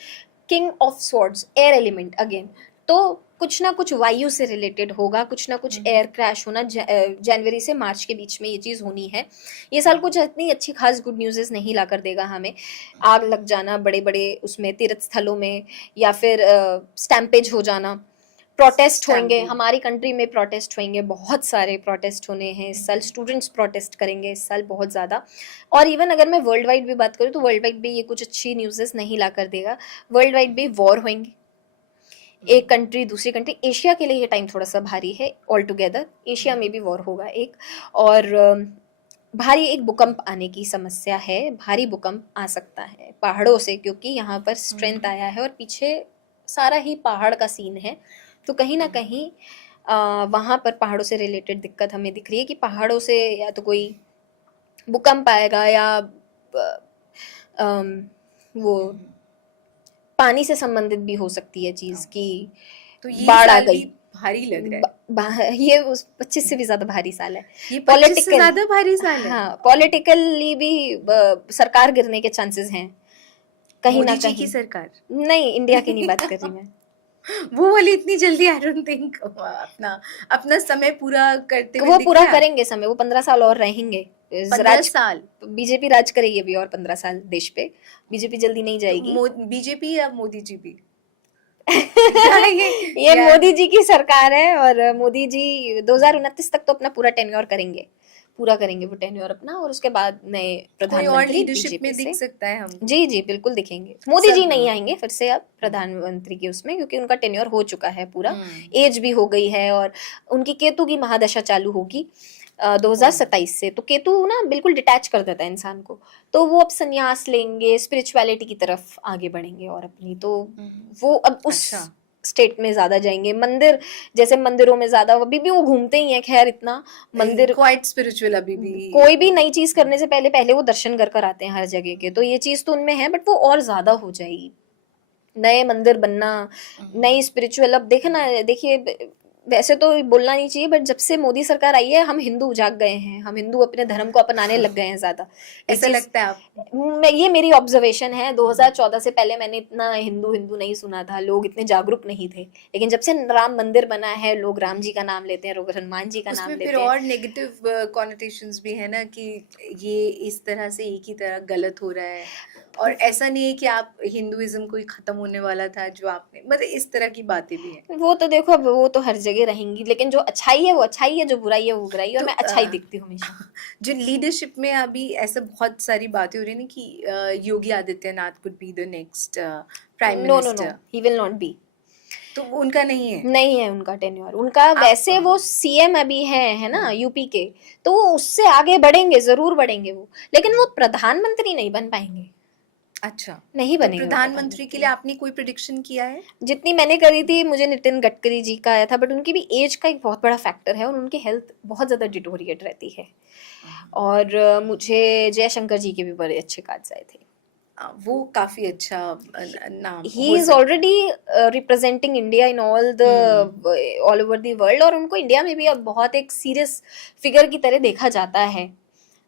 king of swords, air element again. तो कुछ ना कुछ वायु से रिलेटेड होगा, कुछ ना कुछ एयर क्रैश होना, जनवरी से मार्च के बीच में ये चीज़ होनी है। ये साल कुछ इतनी अच्छी खास गुड न्यूज़ नहीं ला कर देगा हमें। आग लग जाना बड़े बड़े उसमें तीर्थ स्थलों में, या फिर स्टैम्पेज हो जाना, प्रोटेस्ट होंगे, हमारी कंट्री में प्रोटेस्ट होंगे, बहुत सारे प्रोटेस्ट होने हैं इस साल, स्टूडेंट्स प्रोटेस्ट करेंगे इस साल बहुत ज़्यादा। और इवन अगर मैं वर्ल्ड वाइड भी बात करूँ, तो वर्ल्ड वाइड भी ये कुछ अच्छी न्यूज़ेस नहीं ला कर देगा। वर्ल्ड वाइड भी वॉर होंगे, एक कंट्री दूसरी कंट्री। एशिया के लिए ये टाइम थोड़ा सा भारी है, ऑल टुगेदर एशिया में भी वॉर होगा एक। और भारी एक भूकंप आने की समस्या है, भारी भूकंप आ सकता है पहाड़ों से, क्योंकि यहाँ पर स्ट्रेंथ आया है और पीछे सारा ही पहाड़ का सीन है। तो कहीं ना कहीं वहाँ पर पहाड़ों से रिलेटेड दिक्कत हमें दिख रही है, कि पहाड़ों से या तो कोई भूकंप आएगा, या वो पानी से संबंधित भी हो सकती है चीज की, तो ये बाढ़ आ साल गई। भी भारी लग रहा है। ये उस 25 से भी ज्यादा भारी साल है, ये 25 से ज्यादा भारी साल है। हाँ, पॉलिटिकली भी सरकार गिरने के चांसेस हैं कहीं ना कहीं। की सरकार नहीं, इंडिया की नहीं बात कर रही मैं। वो वाली इतनी जल्दी आई डोंट थिंक अपना समय पूरा करते हुए वो दिख पूरा रहा है। करेंगे समय, वो 15 साल और रहेंगे। 15 साल बीजेपी राज करेगी अभी और 15 साल देश पे, बीजेपी जल्दी नहीं जाएगी। बीजेपी या मोदी जी भी ये मोदी जी की सरकार है, और मोदी जी 2029 तक तो अपना पूरा टेन्योर करेंगे, पूरा करेंगे वो टेन्योर अपना, और उसके बाद नए कोई और प्रधानमंत्री लीडरशिप बीजेपी में से। दिख सकता है हमको? जी जी बिल्कुल दिखेंगे। मोदी जी सब नहीं लोग। आएंगे फिर से अब प्रधानमंत्री के उसमें, क्योंकि उनका टेन्योर हो चुका है पूरा, हम्म। एज भी हो गई है, और उनकी केतु की महादशा चालू होगी 2027 से। तो केतु ना बिल्कुल डिटैच कर देता है इंसान को, तो वो अब संन्यास लेंगे, स्पिरिचुअलिटी की तरफ आगे बढ़ेंगे, और अपनी तो वो अब उस अच्छा। स्टेट में ज्यादा जाएंगे। मंदिर, जैसे मंदिरों में ज्यादा अभी भी वो घूमते ही हैं, खैर इतना मंदिर, क्वाइट स्पिरिचुअल अभी भी। कोई भी नई चीज करने से पहले पहले वो दर्शन कर कर आते हैं हर जगह के, तो ये चीज तो उनमें है, बट वो और ज्यादा हो जाएगी। नए मंदिर बनना, नई स्पिरिचुअल, अब देखना, देखिए वैसे तो बोलना नहीं चाहिए, बट जब से मोदी सरकार आई है हम हिंदू जाग गए हैं, हम हिंदू अपने धर्म को अपनाने लग गए हैं ज्यादा। ये ऐसा चीज लगता है आप? ये मेरी ऑब्जर्वेशन है। 2014 से पहले मैंने इतना हिंदू हिंदू नहीं सुना था, लोग इतने जागरूक नहीं थे, लेकिन जब से राम मंदिर बना है लोग राम जी का नाम लेते हैं, लोग हनुमान जी का नाम उसमें फिर लेते हैं। और नेगेटिव कॉनोटेशंस भी है ना, कि ये इस तरह से एक ही तरह गलत हो रहा है, और ऐसा नहीं है कि आप हिंदुइज्म कोई खत्म होने वाला था जो आपने, मतलब इस तरह की बातें भी हैं। वो तो देखो, अब वो तो हर जगह रहेंगी, लेकिन जो अच्छाई है वो अच्छाई है, जो बुराई है वो बुराई है, और तो मैं अच्छाई देखती हूँ हमेशा। जो लीडरशिप में अभी ऐसा बहुत सारी बातें हो रही है ना कि Yogi Adityanath could be the next prime no no no, minister, he will not be. तो उनका नहीं है? नहीं है उनका टेन्योर, उनका आप वैसे वो सीएम अभी है ना यूपी के, तो वो उससे आगे बढ़ेंगे, जरूर बढ़ेंगे वो, लेकिन वो प्रधानमंत्री नहीं बन पाएंगे, अच्छा, नहीं तो बनेंगे वो प्रधानमंत्री के लिए प्रधानमंत्री। आपने कोई प्रिडिक्शन किया है? जितनी मैंने करी थी, मुझे नितिन गडकरी जी का आया था, बट उनकी भी एज का एक बहुत बड़ा फैक्टर है, और उनकी हेल्थ बहुत ज्यादा डिटोरिएट रहती है। और मुझे जयशंकर जी के भी बड़े अच्छे कार्ड्स आए थे। वो काफी अच्छा नाम ही हो इज सकता already representing India in all the all over the world, और उनको इंडिया में भी अब बहुत एक सीरियस फिगर की तरह देखा जाता है।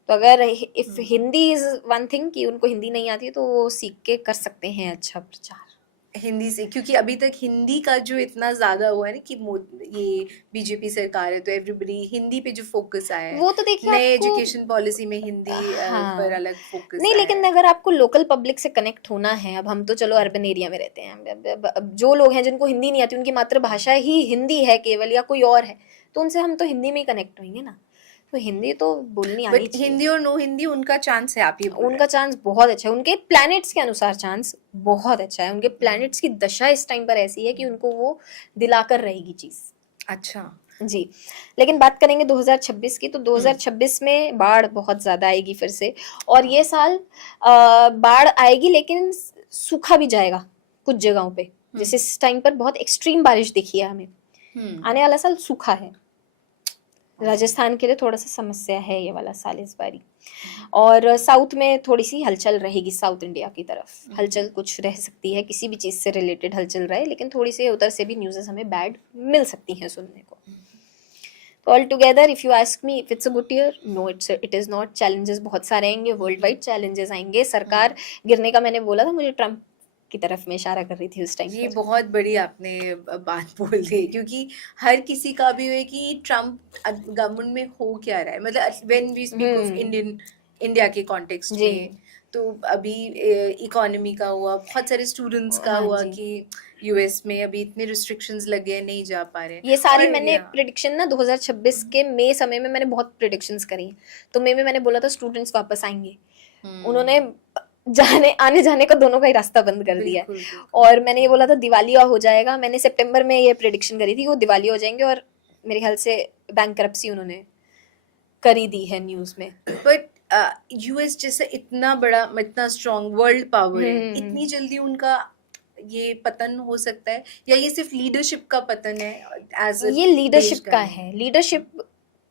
तो अगर if Hindi is one thing, कि उनको हिंदी नहीं आती, तो वो सीख के कर सकते हैं अच्छा प्रचार हिंदी से, क्योंकि अभी तक हिंदी का जो इतना ज्यादा हुआ है ना कि ये बीजेपी सरकार है तो एवरीबडी हिंदी पे जो फोकस आया है, वो तो देखिए नए आपको। एजुकेशन पॉलिसी में हिंदी पर हाँ, अलग फोकस नहीं, आया लेकिन है। अगर आपको लोकल पब्लिक से कनेक्ट होना है, अब हम तो चलो अर्बन एरिया में रहते हैं, अब जो लोग हैं जिनको हिंदी नहीं आती, उनकी मातृभाषा ही हिंदी है केवल, या कोई और है, तो उनसे हम तो हिंदी में ही कनेक्ट होंगे ना, तो हिंदी तो बोलनी आनी बट चाहिए। हिंदी और नो हिंदी उनका चांस है, आप ये बोल रहे उनका चांस बहुत अच्छा है, उनके प्लैनेट्स के अनुसार चांस बहुत अच्छा है, उनके प्लैनेट्स की दशा इस टाइम पर ऐसी है कि उनको वो दिलाकर रहेगी चीज। हैं? अच्छा। जी, लेकिन बात करेंगे 2026 की, तो 2026 में बाढ़ बहुत ज्यादा आएगी फिर से, और ये साल बाढ़ आएगी, लेकिन सूखा भी जाएगा कुछ जगहों पे, जैसे इस टाइम पर बहुत एक्सट्रीम बारिश दिखी है हमें। आने वाला साल सूखा है, राजस्थान के लिए थोड़ा सा समस्या है ये वाला साल इस बारी। और साउथ में थोड़ी सी हलचल रहेगी, साउथ इंडिया की तरफ हलचल कुछ रह सकती है, किसी भी चीज से रिलेटेड हलचल रहे, लेकिन थोड़ी सी उधर से भी न्यूज़ेस हमें बैड मिल सकती हैं सुनने को। All together if you ask me if it's a good year, no it is not. Challenges बहुत सारे आएंगे, वर्ल्ड वाइड चैलेंजेस आएंगे, सरकार गिरने का मैंने बोला था, मुझे ट्रम्प की तरफ में इशारा कर रही थी उस टाइम ये पर। बहुत बड़ी आपने बात बोल दी, क्योंकि हर किसी का भी है कि ट्रम्प गवर्नमेंट में हो क्या रहा है, मतलब when we speak of India के कॉन्टेक्स्ट जी में, तो अभी इकोनॉमी का हुआ, बहुत सारे स्टूडेंट्स का हाँ हुआ जी, कि यूएस में अभी इतने रिस्ट्रिक्शंस लगे हैं, नहीं जा पा रहे हैं। ये सारी और मैंने प्रिडिक्शन ना 2026 के मई समय में मैंने बहुत प्रिडिक्शंस करी। तो मई में मैंने बोला था स्टूडेंट्स वापस आएंगे, उन्होंने जाने आने जाने का दोनों का ही रास्ता बंद कर दिया है। बिल्कुल बिल्कुल। और मैंने ये बोला था दिवालिया हो जाएगा, मैंने सितंबर में ये प्रिडिक्शन करी थी वो दिवालिया हो जाएंगे, और मेरे ख्याल से बैंकरप्सी उन्होंने करी दी है न्यूज में। बट यूएस जैसा इतना बड़ा, इतना स्ट्रॉन्ग वर्ल्ड पावर है, इतनी जल्दी उनका ये पतन हो सकता है, या ये सिर्फ लीडरशिप का पतन है एज ये लीडरशिप का है, लीडरशिप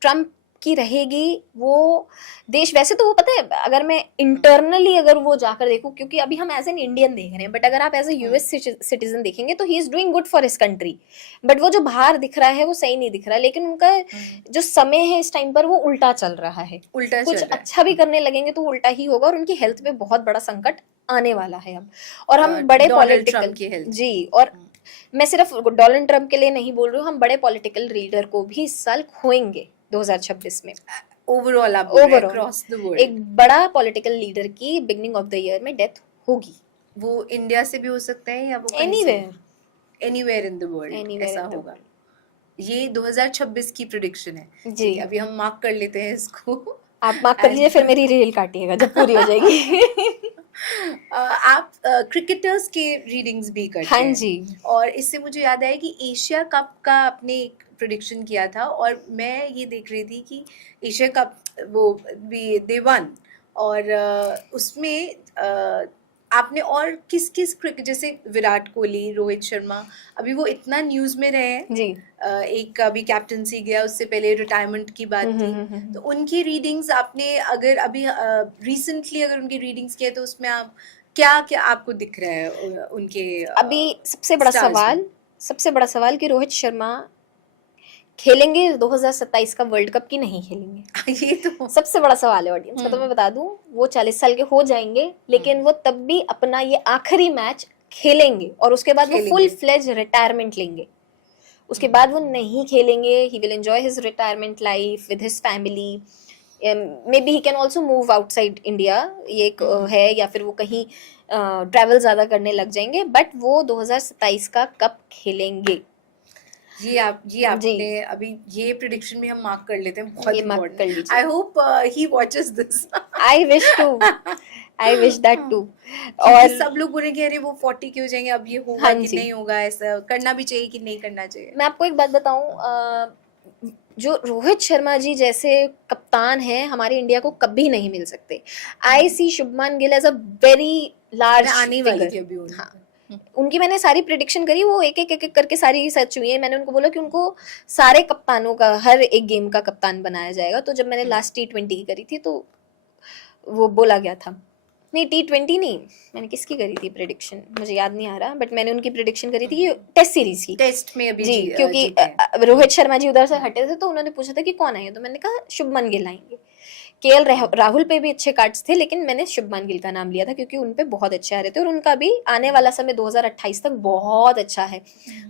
ट्रम्प की रहेगी। वो देश, वैसे तो वो पता है, अगर मैं इंटरनली अगर वो जाकर देखूं, क्योंकि अभी हम एज एन इंडियन देख रहे हैं, बट अगर आप एज ए यूएस सिटीजन देखेंगे तो he is doing good for his country, but वो जो बाहर दिख रहा है वो सही नहीं दिख रहा, लेकिन उनका जो समय है इस टाइम पर वो उल्टा चल रहा है, उल्टा कुछ चल रहा है। अच्छा भी करने लगेंगे तो उल्टा ही होगा, और उनकी हेल्थ पे बहुत बड़ा संकट आने वाला है अब। और हम बड़े डोनाल्ड पॉलिटिकल, ट्रम्प की हेल्थ। जी, और मैं सिर्फ डोनाल्ड ट्रम्प के लिए नहीं बोल रही हूँ, हम बड़े पॉलिटिकल लीडर को भी इस साल खोएंगे 2026 में। ओवरऑल आप बोल रहे हैं ओवरऑल अक्रॉस द वर्ल्ड एक बड़ा पॉलिटिकल लीडर की बिगनिंग ऑफ द ईयर में डेथ होगी। वो इंडिया से भी हो सकता है, या वो कहीं से, anywhere anywhere in the world anywhere ऐसा इन द होगा। वर्ल्ड। ये 2026 की प्रिडिक्शन है। जी। ठीक है, अभी हम मार्क कर लेते हैं इसको। आप मार्क कर लीजिए, फिर मेरी रील काटिएगा जब पूरी हो जाएगी। आप क्रिकेटर्स के रीडिंग्स भी करते हाँ हैं, जी। और इससे मुझे याद आया कि एशिया कप का आपने एक प्रिडिक्शन किया था, और मैं ये देख रही थी कि एशिया कप वो भी दे वन, और उसमें आपने और किस किस क्रिकेट, जैसे विराट कोहली, रोहित शर्मा, अभी वो इतना न्यूज़ में रहे हैं। जी। एक का अभी कैप्टनसी गया, उससे पहले रिटायरमेंट की बात थी। तो उनकी रीडिंग्स आपने अगर अभी रिसेंटली अगर उनकी रीडिंग्स किए, तो उसमें आप क्या क्या आपको दिख रहा है उनके अभी सबसे बड़ा स्टार्स में? सवाल, सबसे बड़ा सवाल कि रोहित शर्मा खेलेंगे 2027 का वर्ल्ड कप की नहीं खेलेंगे? ये तो सबसे बड़ा सवाल है ऑडियंस का। तो मैं बता दूं, वो 40 साल के हो जाएंगे, लेकिन वो तब भी अपना ये आखिरी मैच खेलेंगे, और उसके बाद वो फुल खेलेंगे। फ्लेज रिटायरमेंट लेंगे। उसके बाद वो नहीं खेलेंगे। He will enjoy his retirement life with his family. May be he can also move outside India, ये एक है, या फिर वो कहीं ट्रैवल ज़्यादा करने लग जाएंगे, बट वो 2027 का कप खेलेंगे। ये जी, आपने अभी ये प्रिडिक्शन भी हम मार्क कर लेते हैं, बहुत ये मार्क कर इम्पोर्टेंट। लीजिए। I hope he watches this. I wish too, I wish that too. क्योंकि और सब लोग बुरे कह रहे हैं वो 40 के हो जाएंगे, अब ये होगा हाँ कि जी, नहीं होगा, ऐसा करना भी चाहिए कि नहीं करना चाहिए? मैं आपको एक बात बताऊं, जो रोहित शर्मा जी जैसे कप्तान हैं, हमारे इंडिया को कभी नहीं मिल सकते। I see Shubman Gill as a very large मैं आने वाली थी फिगर। अभी उन हाँ, पर। उनकी मैंने सारी प्रिडिक्शन करी, वो एक एक करके सारी सच हुई है। मैंने उनको बोला कि उनको सारे कप्तानों का हर एक गेम का कप्तान बनाया जाएगा। तो जब मैंने लास्ट T20 की करी थी, तो वो बोला गया था। नहीं, T20 नहीं, मैंने किसकी करी थी प्रिडिक्शन, मुझे याद नहीं आ रहा, बट मैंने उनकी प्रिडिक्शन करी थी कि टेस्ट सीरीज की। टेस्ट में अभी जी, क्योंकि जीते हैं। रोहित शर्मा जी उधर से हटे थे, तो उन्होंने पूछा था कि कौन आएंगे, तो मैंने कहा शुभमन गिल आएंगे। केएल राहुल पे भी अच्छे कार्ड्स थे, लेकिन मैंने शुभमन गिल का नाम लिया था क्योंकि उन पे बहुत अच्छे आ रहे थे, और उनका भी आने वाला समय 2028 तक बहुत अच्छा है।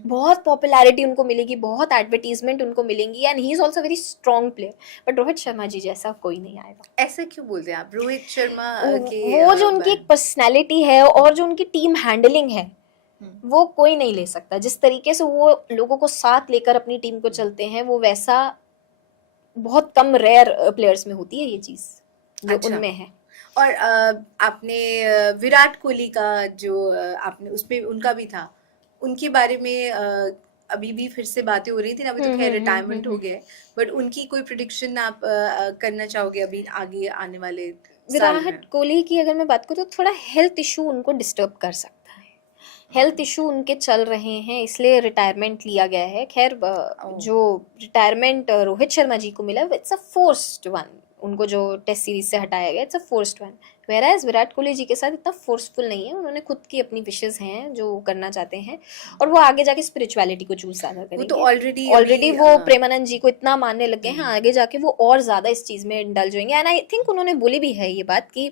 बहुत पॉपुलैरिटी उनको मिलेगी, बहुत एडवर्टीजमेंट उनको मिलेंगी, and he is also very strong player. But Rohit Sharma ji जैसा कोई नहीं आएगा। ऐसा क्यों बोलते हैं आप रोहित शर्मा के वो जो उनकी एक पर्सनैलिटी है, और जो उनकी टीम हैंडलिंग है, वो कोई नहीं ले सकता। जिस तरीके से वो लोगों को साथ लेकर अपनी टीम को चलते हैं, वो वैसा बहुत कम रेयर प्लेयर्स में होती है ये चीज, जो अच्छा। उनमें है। और आपने विराट कोहली का जो आपने उसमें उनका भी था, उनके बारे में अभी भी फिर से बातें हो रही थी ना, अभी तो खैर रिटायरमेंट हो गया है, बट उनकी कोई प्रिडिक्शन आप करना चाहोगे अभी आगे आने वाले साल में? विराट कोहली की अगर मैं बात करूँ, तो थोड़ा हेल्थ इशू उनको डिस्टर्ब कर सकता है। हेल्थ इशू उनके चल रहे हैं, इसलिए रिटायरमेंट लिया गया है। खैर, जो रिटायरमेंट रोहित शर्मा जी को मिला, इट्स अ फोर्स्ड वन। उनको जो टेस्ट सीरीज से हटाया गया, it's a forced one. वेराज Virat Kohli ji के साथ इतना फोर्सफुल नहीं है, उन्होंने खुद की अपनी विशेष हैं जो करना चाहते हैं, और वो आगे जाके स्पिरिचुअलिटी को चूज ज्यादा वो तो करेंगे। ऑलरेडी वो प्रेमानंद जी को इतना मानने लग गए हैं, आगे जाके वो और ज्यादा इस चीज में इंडल्ज होंगे। एंड आई थिंक उन्होंने बोली भी है ये बात कि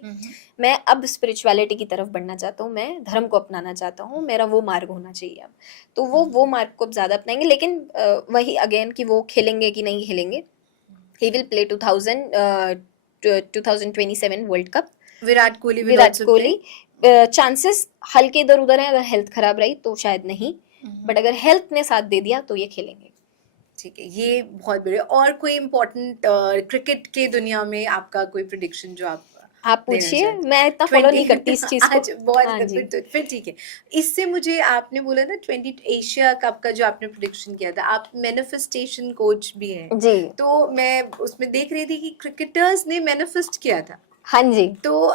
मैं अब स्पिरिचुअलिटी की तरफ बढ़ना चाहता हूँ, मैं धर्म को अपनाना चाहता हूँ, मेरा वो मार्ग होना चाहिए अब। तो वो मार्ग को अब ज्यादा अपनाएंगे। लेकिन वही अगेन कि वो खेलेंगे कि नहीं खेलेंगे। He will play 2027 world cup. Virat Kohli Virat Kohli, chances हल्के इधर उधर हैं, अगर हेल्थ खराब रही तो शायद नहीं, बट अगर हेल्थ ने साथ दे दिया तो ये खेलेंगे। ठीक है, ये बहुत बढ़िया। और कोई इम्पोर्टेंट क्रिकेट के दुनिया में आपका कोई प्रिडिक्शन जो आप आप देना पूछिए, चाहते? मैं इतना फॉलो नहीं करती इस चीज को। आज बहुत हाँ जी। फिर ठीक है। इससे मुझे आपने बोला ना 20 एशिया कप का जो आपने प्रिडिक्शन किया था, आप मैनिफेस्टेशन कोच भी हैं, जी। तो मैं उसमें देख रही थी कि क्रिकेटर्स ने मैनिफेस्ट किया था। हाँ जी। तो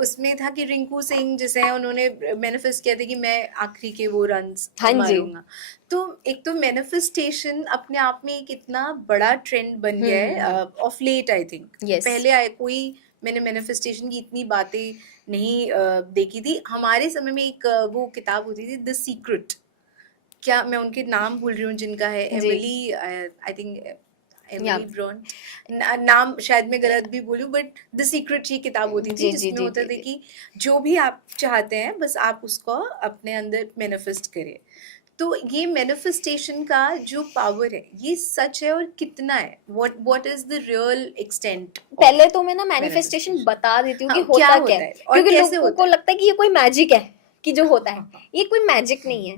उसमें था कि रिंकू सिंह जैसे हैं, उन्होंने मैनिफेस्ट किया था कि मैं आखिरी के वो रन्स हाँ जी। मारूंगा। तो एक तो मैनिफेस्टेशन अपने आप में एक इतना बड़ा ट्रेंड बन गया है of late, I think. Yes. पहले कोई मैंने मैनिफेस्टेशन की इतनी बातें नहीं देखी थी। हमारे समय में एक वो किताब होती थी, द सीक्रेट। क्या मैं उनके नाम भूल रही हूँ जिनका है, जी। Emily, I think Emily Yeah. Bronte, नाम शायद मैं गलत भी बोलूं, बट द सीक्रेट ये किताब होती थी, जी, जी, जिसमें जी, होता जी, था कि जो भी आप चाहते हैं बस आप उसको अपने अंदर मैनिफेस्ट करिए। तो ये मैनिफेस्टेशन का जो पावर है, ये सच है और कितना है? What is the real extent? पहले तो मैं ना मैनिफेस्टेशन बता देती हूँ कि हाँ, होता क्या क्या होता है, है और क्योंकि कैसे लोगों होता को है? लगता है कि ये कोई मैजिक है कि जो होता है। ये कोई मैजिक नहीं है।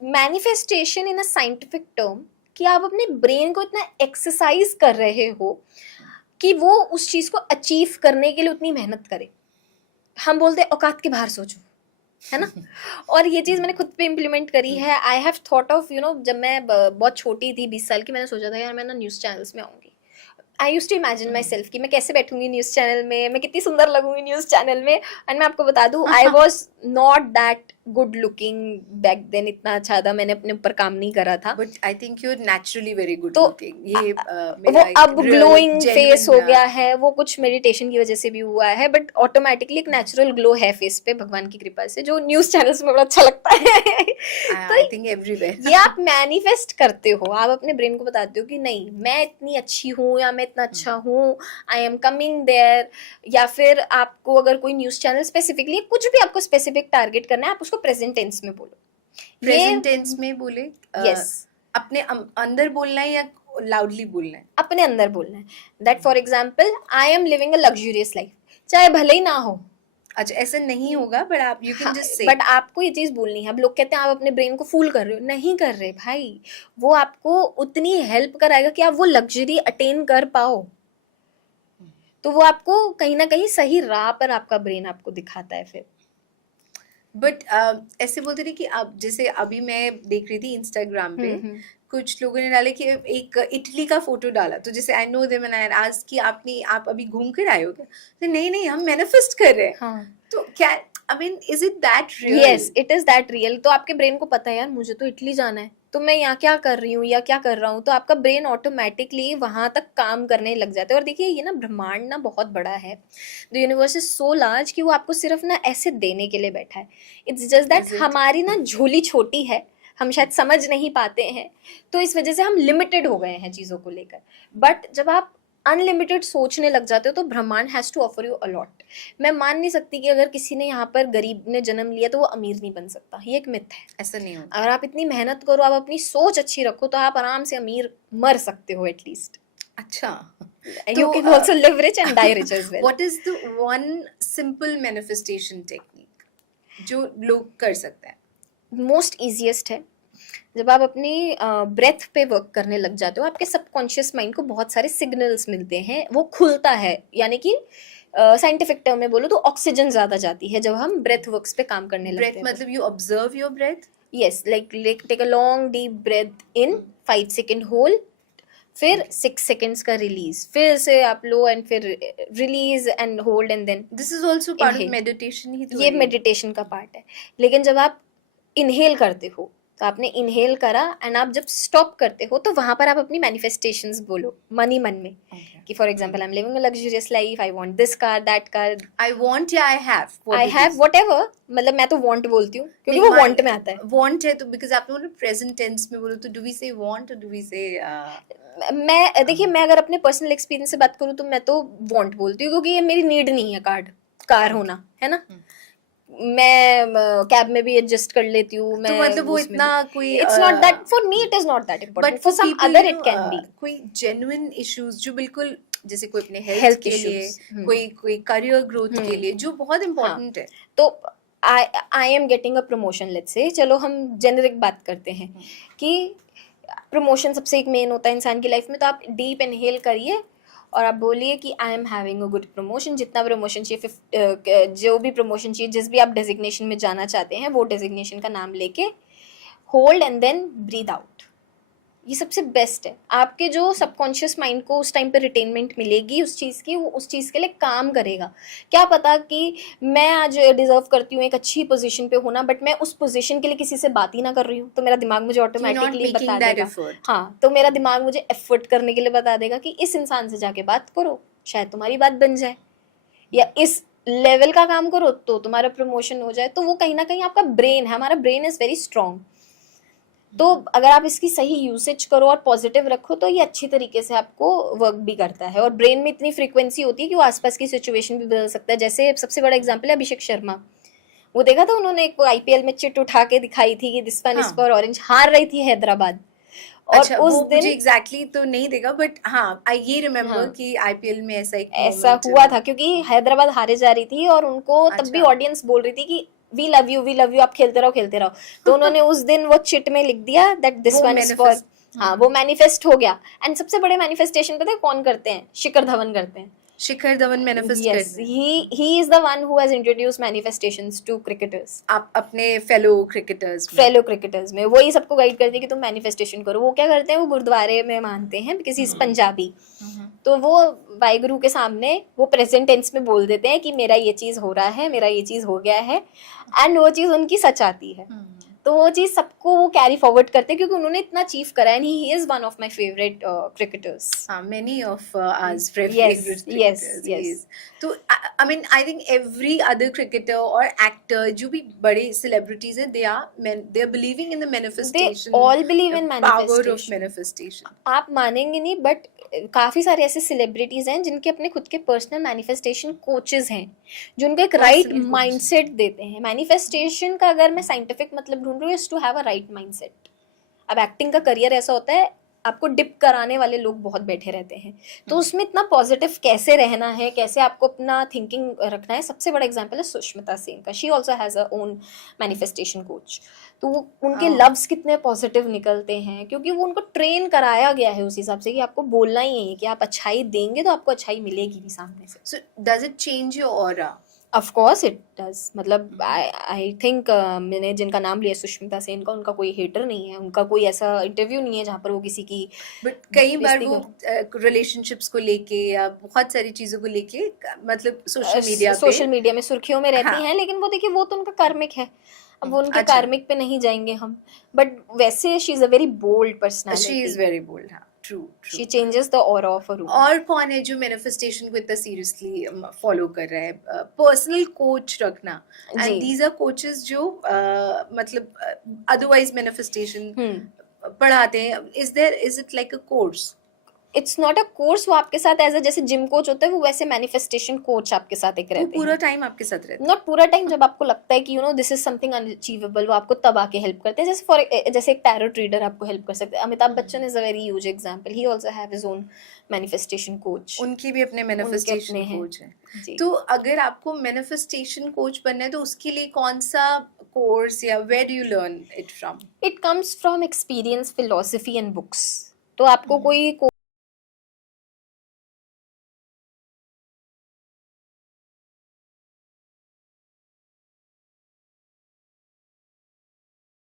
Manifestation in a scientific term कि आप अपने ब्रेन को इतना एक्सरसाइज कर रहे हो कि वो उस चीज को अचीव करने के लिए उतनी मेहनत करे। हम बोलते हैं औकात के बाहर सोचो, है ना। और ये चीज मैंने खुद पे इम्प्लीमेंट करी है। आई हैव थॉट ऑफ जब मैं बहुत छोटी थी 20 साल की, मैंने सोचा था यार मैं ना न्यूज चैनल्स में आऊंगी। I use to imagine myself कि मैं कैसे बैठूंगी न्यूज चैनल में, मैं कितनी सुंदर लगूंगी न्यूज चैनल में। एंड मैं आपको बता दूं, I was not that good looking back then, इतना अच्छा था, मैंने अपने ऊपर काम नहीं करा था। But I think you are naturally very good तो लुकिंग। ये वो अब ग्लोइंग फेस हो गया है, वो कुछ मेडिटेशन की वजह से भी हुआ है, बट ऑटोमेटिकली एक नेचुरल ग्लो है फेस पे भगवान की कृपा से, जो न्यूज चैनल्स में बड़ा अच्छा लगता है। तो आई थिंक एवरीवेयर ये आप मैनिफेस्ट करते हो, आप अपने ब्रेन को बताते हो कि नहीं मैं इतनी अच्छी हूँ या मैं इतना अच्छा हूँ, आई एम कमिंग देयर। या फिर आपको अगर कोई न्यूज चैनल स्पेसिफिकली कुछ भी आपको स्पेसिफिक टारगेट करना है, आप उसको प्रेजेंट टेंस में बोलो। प्रेजेंट टेंस में बोले, यस, अपने अंदर बोलना है या लाउडली बोलना है? अपने अंदर बोलना है। That for example, I am living a luxurious life, चाहे भले ही ना हो। अच्छा, ऐसा नहीं होगा, बट आप you can just say. But आपको ये चीज बोलनी है। अब लोग कहते हैं आप अपने ब्रेन को फूल कर रहे हो, नहीं कर रहे भाई। वो आपको उतनी हेल्प कराएगा कि आप वो लग्जरी अटेन कर पाओ। तो वो आपको कहीं ना कहीं सही राह पर आपका ब्रेन आपको दिखाता है फिर। बट ऐसे बोलते थे कि अब जैसे अभी मैं देख रही थी इंस्टाग्राम पे, कुछ लोगों ने डाले कि एक इटली का फोटो डाला, तो जैसे I know them and I asked कि आप अभी घूम कर आए हो क्या? तो नहीं हम मैनिफेस्ट कर रहे हैं। हाँ, तो क्या, I mean, is it that real? Yes, it is that real. तो आपके ब्रेन को पता है यार मुझे तो इटली जाना है, तो मैं यहाँ क्या कर रही हूँ या क्या कर रहा हूँ, तो आपका ब्रेन ऑटोमेटिकली वहां तक काम करने लग जाता है। और देखिए ये ना ब्रह्मांड ना बहुत बड़ा है, the universe is so large कि वो आपको सिर्फ ना ऐसे देने के लिए बैठा है। इट्स जस्ट दैट हमारी ना झोली छोटी है, हम शायद समझ नहीं पाते हैं, तो इस वजह से हम लिमिटेड हो गए हैं चीजों को लेकर। बट जब आप अनलिमिटेड सोचने लग जाते हो तो ब्रह्मांड has to offer you a lot. मैं मान नहीं सकती कि अगर किसी ने यहाँ पर गरीब ने जन्म लिया तो वो अमीर नहीं बन सकता, ये एक मिथ है। ऐसा नहीं होता। अगर आप इतनी मेहनत करो, आप अपनी सोच अच्छी रखो, तो आप आराम से अमीर मर सकते हो एटलीस्ट। अच्छा, You can also live rich and die rich as well. What is the one simple manifestation technique जो लोग कर सकते हैं? मोस्ट ईजिएस्ट है, जब आप अपनी ब्रेथ पे वर्क करने लग जाते हो, आपके सबकॉन्शियस माइंड को बहुत सारे सिग्नल्स मिलते हैं, वो खुलता है। यानी कि साइंटिफिक टर्म में बोलो तो ऑक्सीजन ज्यादा जाती है जब हम ब्रेथ वर्क्स पे काम करने लगते ब्रेथ हैं। मतलब you observe your breath? Yes, like take a long deep breath in, 5 second hold, फिर 6 सेकेंड्स का रिलीज, फिर से आप लो एंड फिर release and hold and then. This is also part of meditation ही तो ये है। मेडिटेशन का पार्ट है। लेकिन जब आप इनहेल करते हो, तो आपने इनहेल करा एंड आप जब स्टॉप करते हो तो वहां पर आप अपनी मैनिफेस्टेशंस बोलो मन ही मन में। कि for example I am living a luxurious life, I want this car, that car, I want या आई हैव, व्हाटएवर। मतलब मैं तो वांट बोलती हूँ क्योंकि वो वांट में आता है। वांट है तो बिकॉज आपने बोला प्रेजेंट टेंस में बोलो, तो डू वी से वांट और डू वी से मैं देखिए, मैं अगर अपने पर्सनल एक्सपीरियंस से बात करूँ तो मैं तो वांट बोलती हूँ, क्योंकि ये मेरी नीड नहीं है कार होना, है ना। मैं कैब में भी एडजस्ट कर लेती हूँ। तो मतलब वो इतना कोई, it's not that for me, it is not that important, for some other it can be. कोई जेन्युइन इश्यूज जो बिल्कुल, जैसे कोई अपने हेल्थ Health के लिए, issues, कोई करियर ग्रोथ के लिए, जो बहुत इम्पोर्टेंट है। तो I am getting a promotion, let's say, चलो हम जेनरिक बात करते हैं कि प्रमोशन सबसे एक मेन होता है इंसान की लाइफ में। तो आप डीप इनहेल करिए और आप बोलिए कि I am having a good promotion. जितना प्रमोशन चाहिए, जो भी प्रमोशन चाहिए, जिस भी आप डेजिग्नेशन में जाना चाहते हैं, वो डेजिग्नेशन का नाम लेके hold and then breathe out. ये सबसे बेस्ट है। आपके जो सबकॉन्शियस माइंड को उस टाइम पे रिटेनमेंट मिलेगी उस चीज़ की, वो उस चीज़ के लिए काम करेगा। क्या पता कि मैं आज डिजर्व करती हूँ एक अच्छी पोजीशन पे होना, बट मैं उस पोजीशन के लिए किसी से बात ही ना कर रही हूँ, तो मेरा दिमाग मुझे ऑटोमेटिकली बता देगा। हाँ, तो मेरा दिमाग मुझे एफर्ट करने के लिए बता देगा कि इस इंसान से जाके बात करो, शायद तुम्हारी बात बन जाए, या इस लेवल का काम करो तो तुम्हारा प्रमोशन हो जाए। तो वो कहीं ना कहीं आपका ब्रेन है, हमारा ब्रेन इज वेरी स्ट्रॉन्ग। तो अगर आप इसकी सही यूसेज करो और पॉजिटिव रखो तो ये अच्छी तरीके से आपको वर्क भी करता है। और ब्रेन में इतनी फ्रीक्वेंसी होती है कि वो आसपास की सिचुएशन भी बदल सकता है। जैसे सबसे बड़ा एग्जांपल है अभिषेक शर्मा। वो देखा था उन्होंने एक आईपीएल में चिट उठा के दिखाई थी कि this one is for orange, हार रही थी हैदराबाद। और अच्छा, उस वो दिन मुझे एग्जैक्टली तो नहीं देखा, बट हाँ आई ये रिमेम्बर कि आईपीएल में ऐसा हुआ था, क्योंकि हैदराबाद हारे जा रही थी और उनको तब भी ऑडियंस बोल रही थी कि वी लव यू, आप खेलते रहो। तो उन्होंने उस दिन वो चिट में लिख दिया that this one is for, हाँ, वो मैनिफेस्ट हो गया। एंड सबसे बड़े मैनिफेस्टेशन पता है कौन करते हैं? शिखर धवन करते हैं। शिखर धवन मैनिफेस्ट Yes, करते हैं। he is the one who has introduced manifestations to cricketers. आप अपने फेलो क्रिकेटर्स में। फेलो क्रिकेटर्स में वही सबको गाइड करते हैं कि तुम मैनिफेस्टेशन करो। वो क्या करते हैं, वो गुरुद्वारे में मानते हैं बिकॉज ही इज पंजाबी। तो वो वाहिगुरु के सामने वो प्रेजेंट टेंस में बोल देते हैं कि मेरा ये चीज हो रहा है, मेरा ये चीज हो गया है, एंड वो चीज उनकी सच आती है। तो वो चीज सबको वो कैरी फॉरवर्ड करते हैं क्योंकि उन्होंने इतना अचीव करा है। And he is one of my favourite cricketers. Many of us favorite Yes, yes, cricketers. yes. तो I mean I think every other cricketer or actor जो भी बड़े celebrities हैं, they are believing in the manifestation. They all believe in the power of manifestation. manifestation. आप मानेंगे नहीं, but काफी सारे ऐसे सेलिब्रिटीज हैं जिनके अपने खुद के पर्सनल मैनिफेस्टेशन कोचेस हैं जो उनको एक राइट Personal coaches. माइंडसेट देते हैं। मैनिफेस्टेशन का अगर मैं साइंटिफिक मतलब ढूंढ रही हूँ, is to have a right mindset. अब एक्टिंग का करियर ऐसा होता है, आपको डिप कराने वाले लोग बहुत बैठे रहते हैं, तो उसमें इतना पॉजिटिव कैसे रहना है, कैसे आपको अपना थिंकिंग रखना है। सबसे बड़ा एग्जांपल है सुष्मिता सेन का। She also has a own manifestation coach. तो उनके हाँ। लव्स कितने पॉजिटिव निकलते हैं क्योंकि वो उनको ट्रेन कराया गया है उस हिसाब से कि आपको बोलना ही है कि आप अच्छाई देंगे तो आपको अच्छाई मिलेगी भी सामने से। So does it change your aura? Of course it does. मतलब आई थिंक मैंने जिनका नाम लिया सुष्मिता सेन का, उनका कोई हेटर नहीं है, उनका कोई ऐसा इंटरव्यू नहीं है जहाँ पर वो किसी की बट कई बार बेइज्जती वो रिलेशनशिप्स को लेके या बहुत सारी चीजों को लेके मतलब सोशल मीडिया सोशल मीडिया में सुर्खियों में रहती हाँ। हैं। लेकिन वो देखिए, वो तो उनका कार्मिक है, अब वो उनके अच्छा। कार्मिक पे नहीं जाएंगे हम। बट वैसे she is a very bold she is personality. Very bold. हाँ, true she changes the aura of a room. और कौन है जो मैनिफेस्टेशन को इतना सीरियसली फॉलो कर रहा है? पर्सनल कोच रखना, जी। एंड दीज आर कोचेस जो मतलब अदरवाइज मैनिफेस्टेशन पढ़ाते हैं। Is it like a course? It's not a course. वो आपके साथ एज अ जैसे जिम कोच होता है, वो वैसे मैनिफेस्टेशन कोच आपके साथ एक वो रहते पूरा हैं। टाइम आपके साथ रहते नॉट पूरा टाइम, जब आपको लगता है कि you know this is something unachievable, वो आपको तब आके हेल्प करते हैं। जैसे एक टैरो रीडर आपको हेल्प कर सकते हैं। Amitabh Bachchan is a very huge example. He also have his own manifestation coach. हैं। उनके भी अपने मैनिफेस्टेशन अपने हैं। कोच हैं। जी। तो अगर आपको मैनिफेस्टेशन कोच बनना है तो उसके लिए कौन सा कोर्स या where do you learn it from? It comes from experience, philosophy and books. तो आपको कोई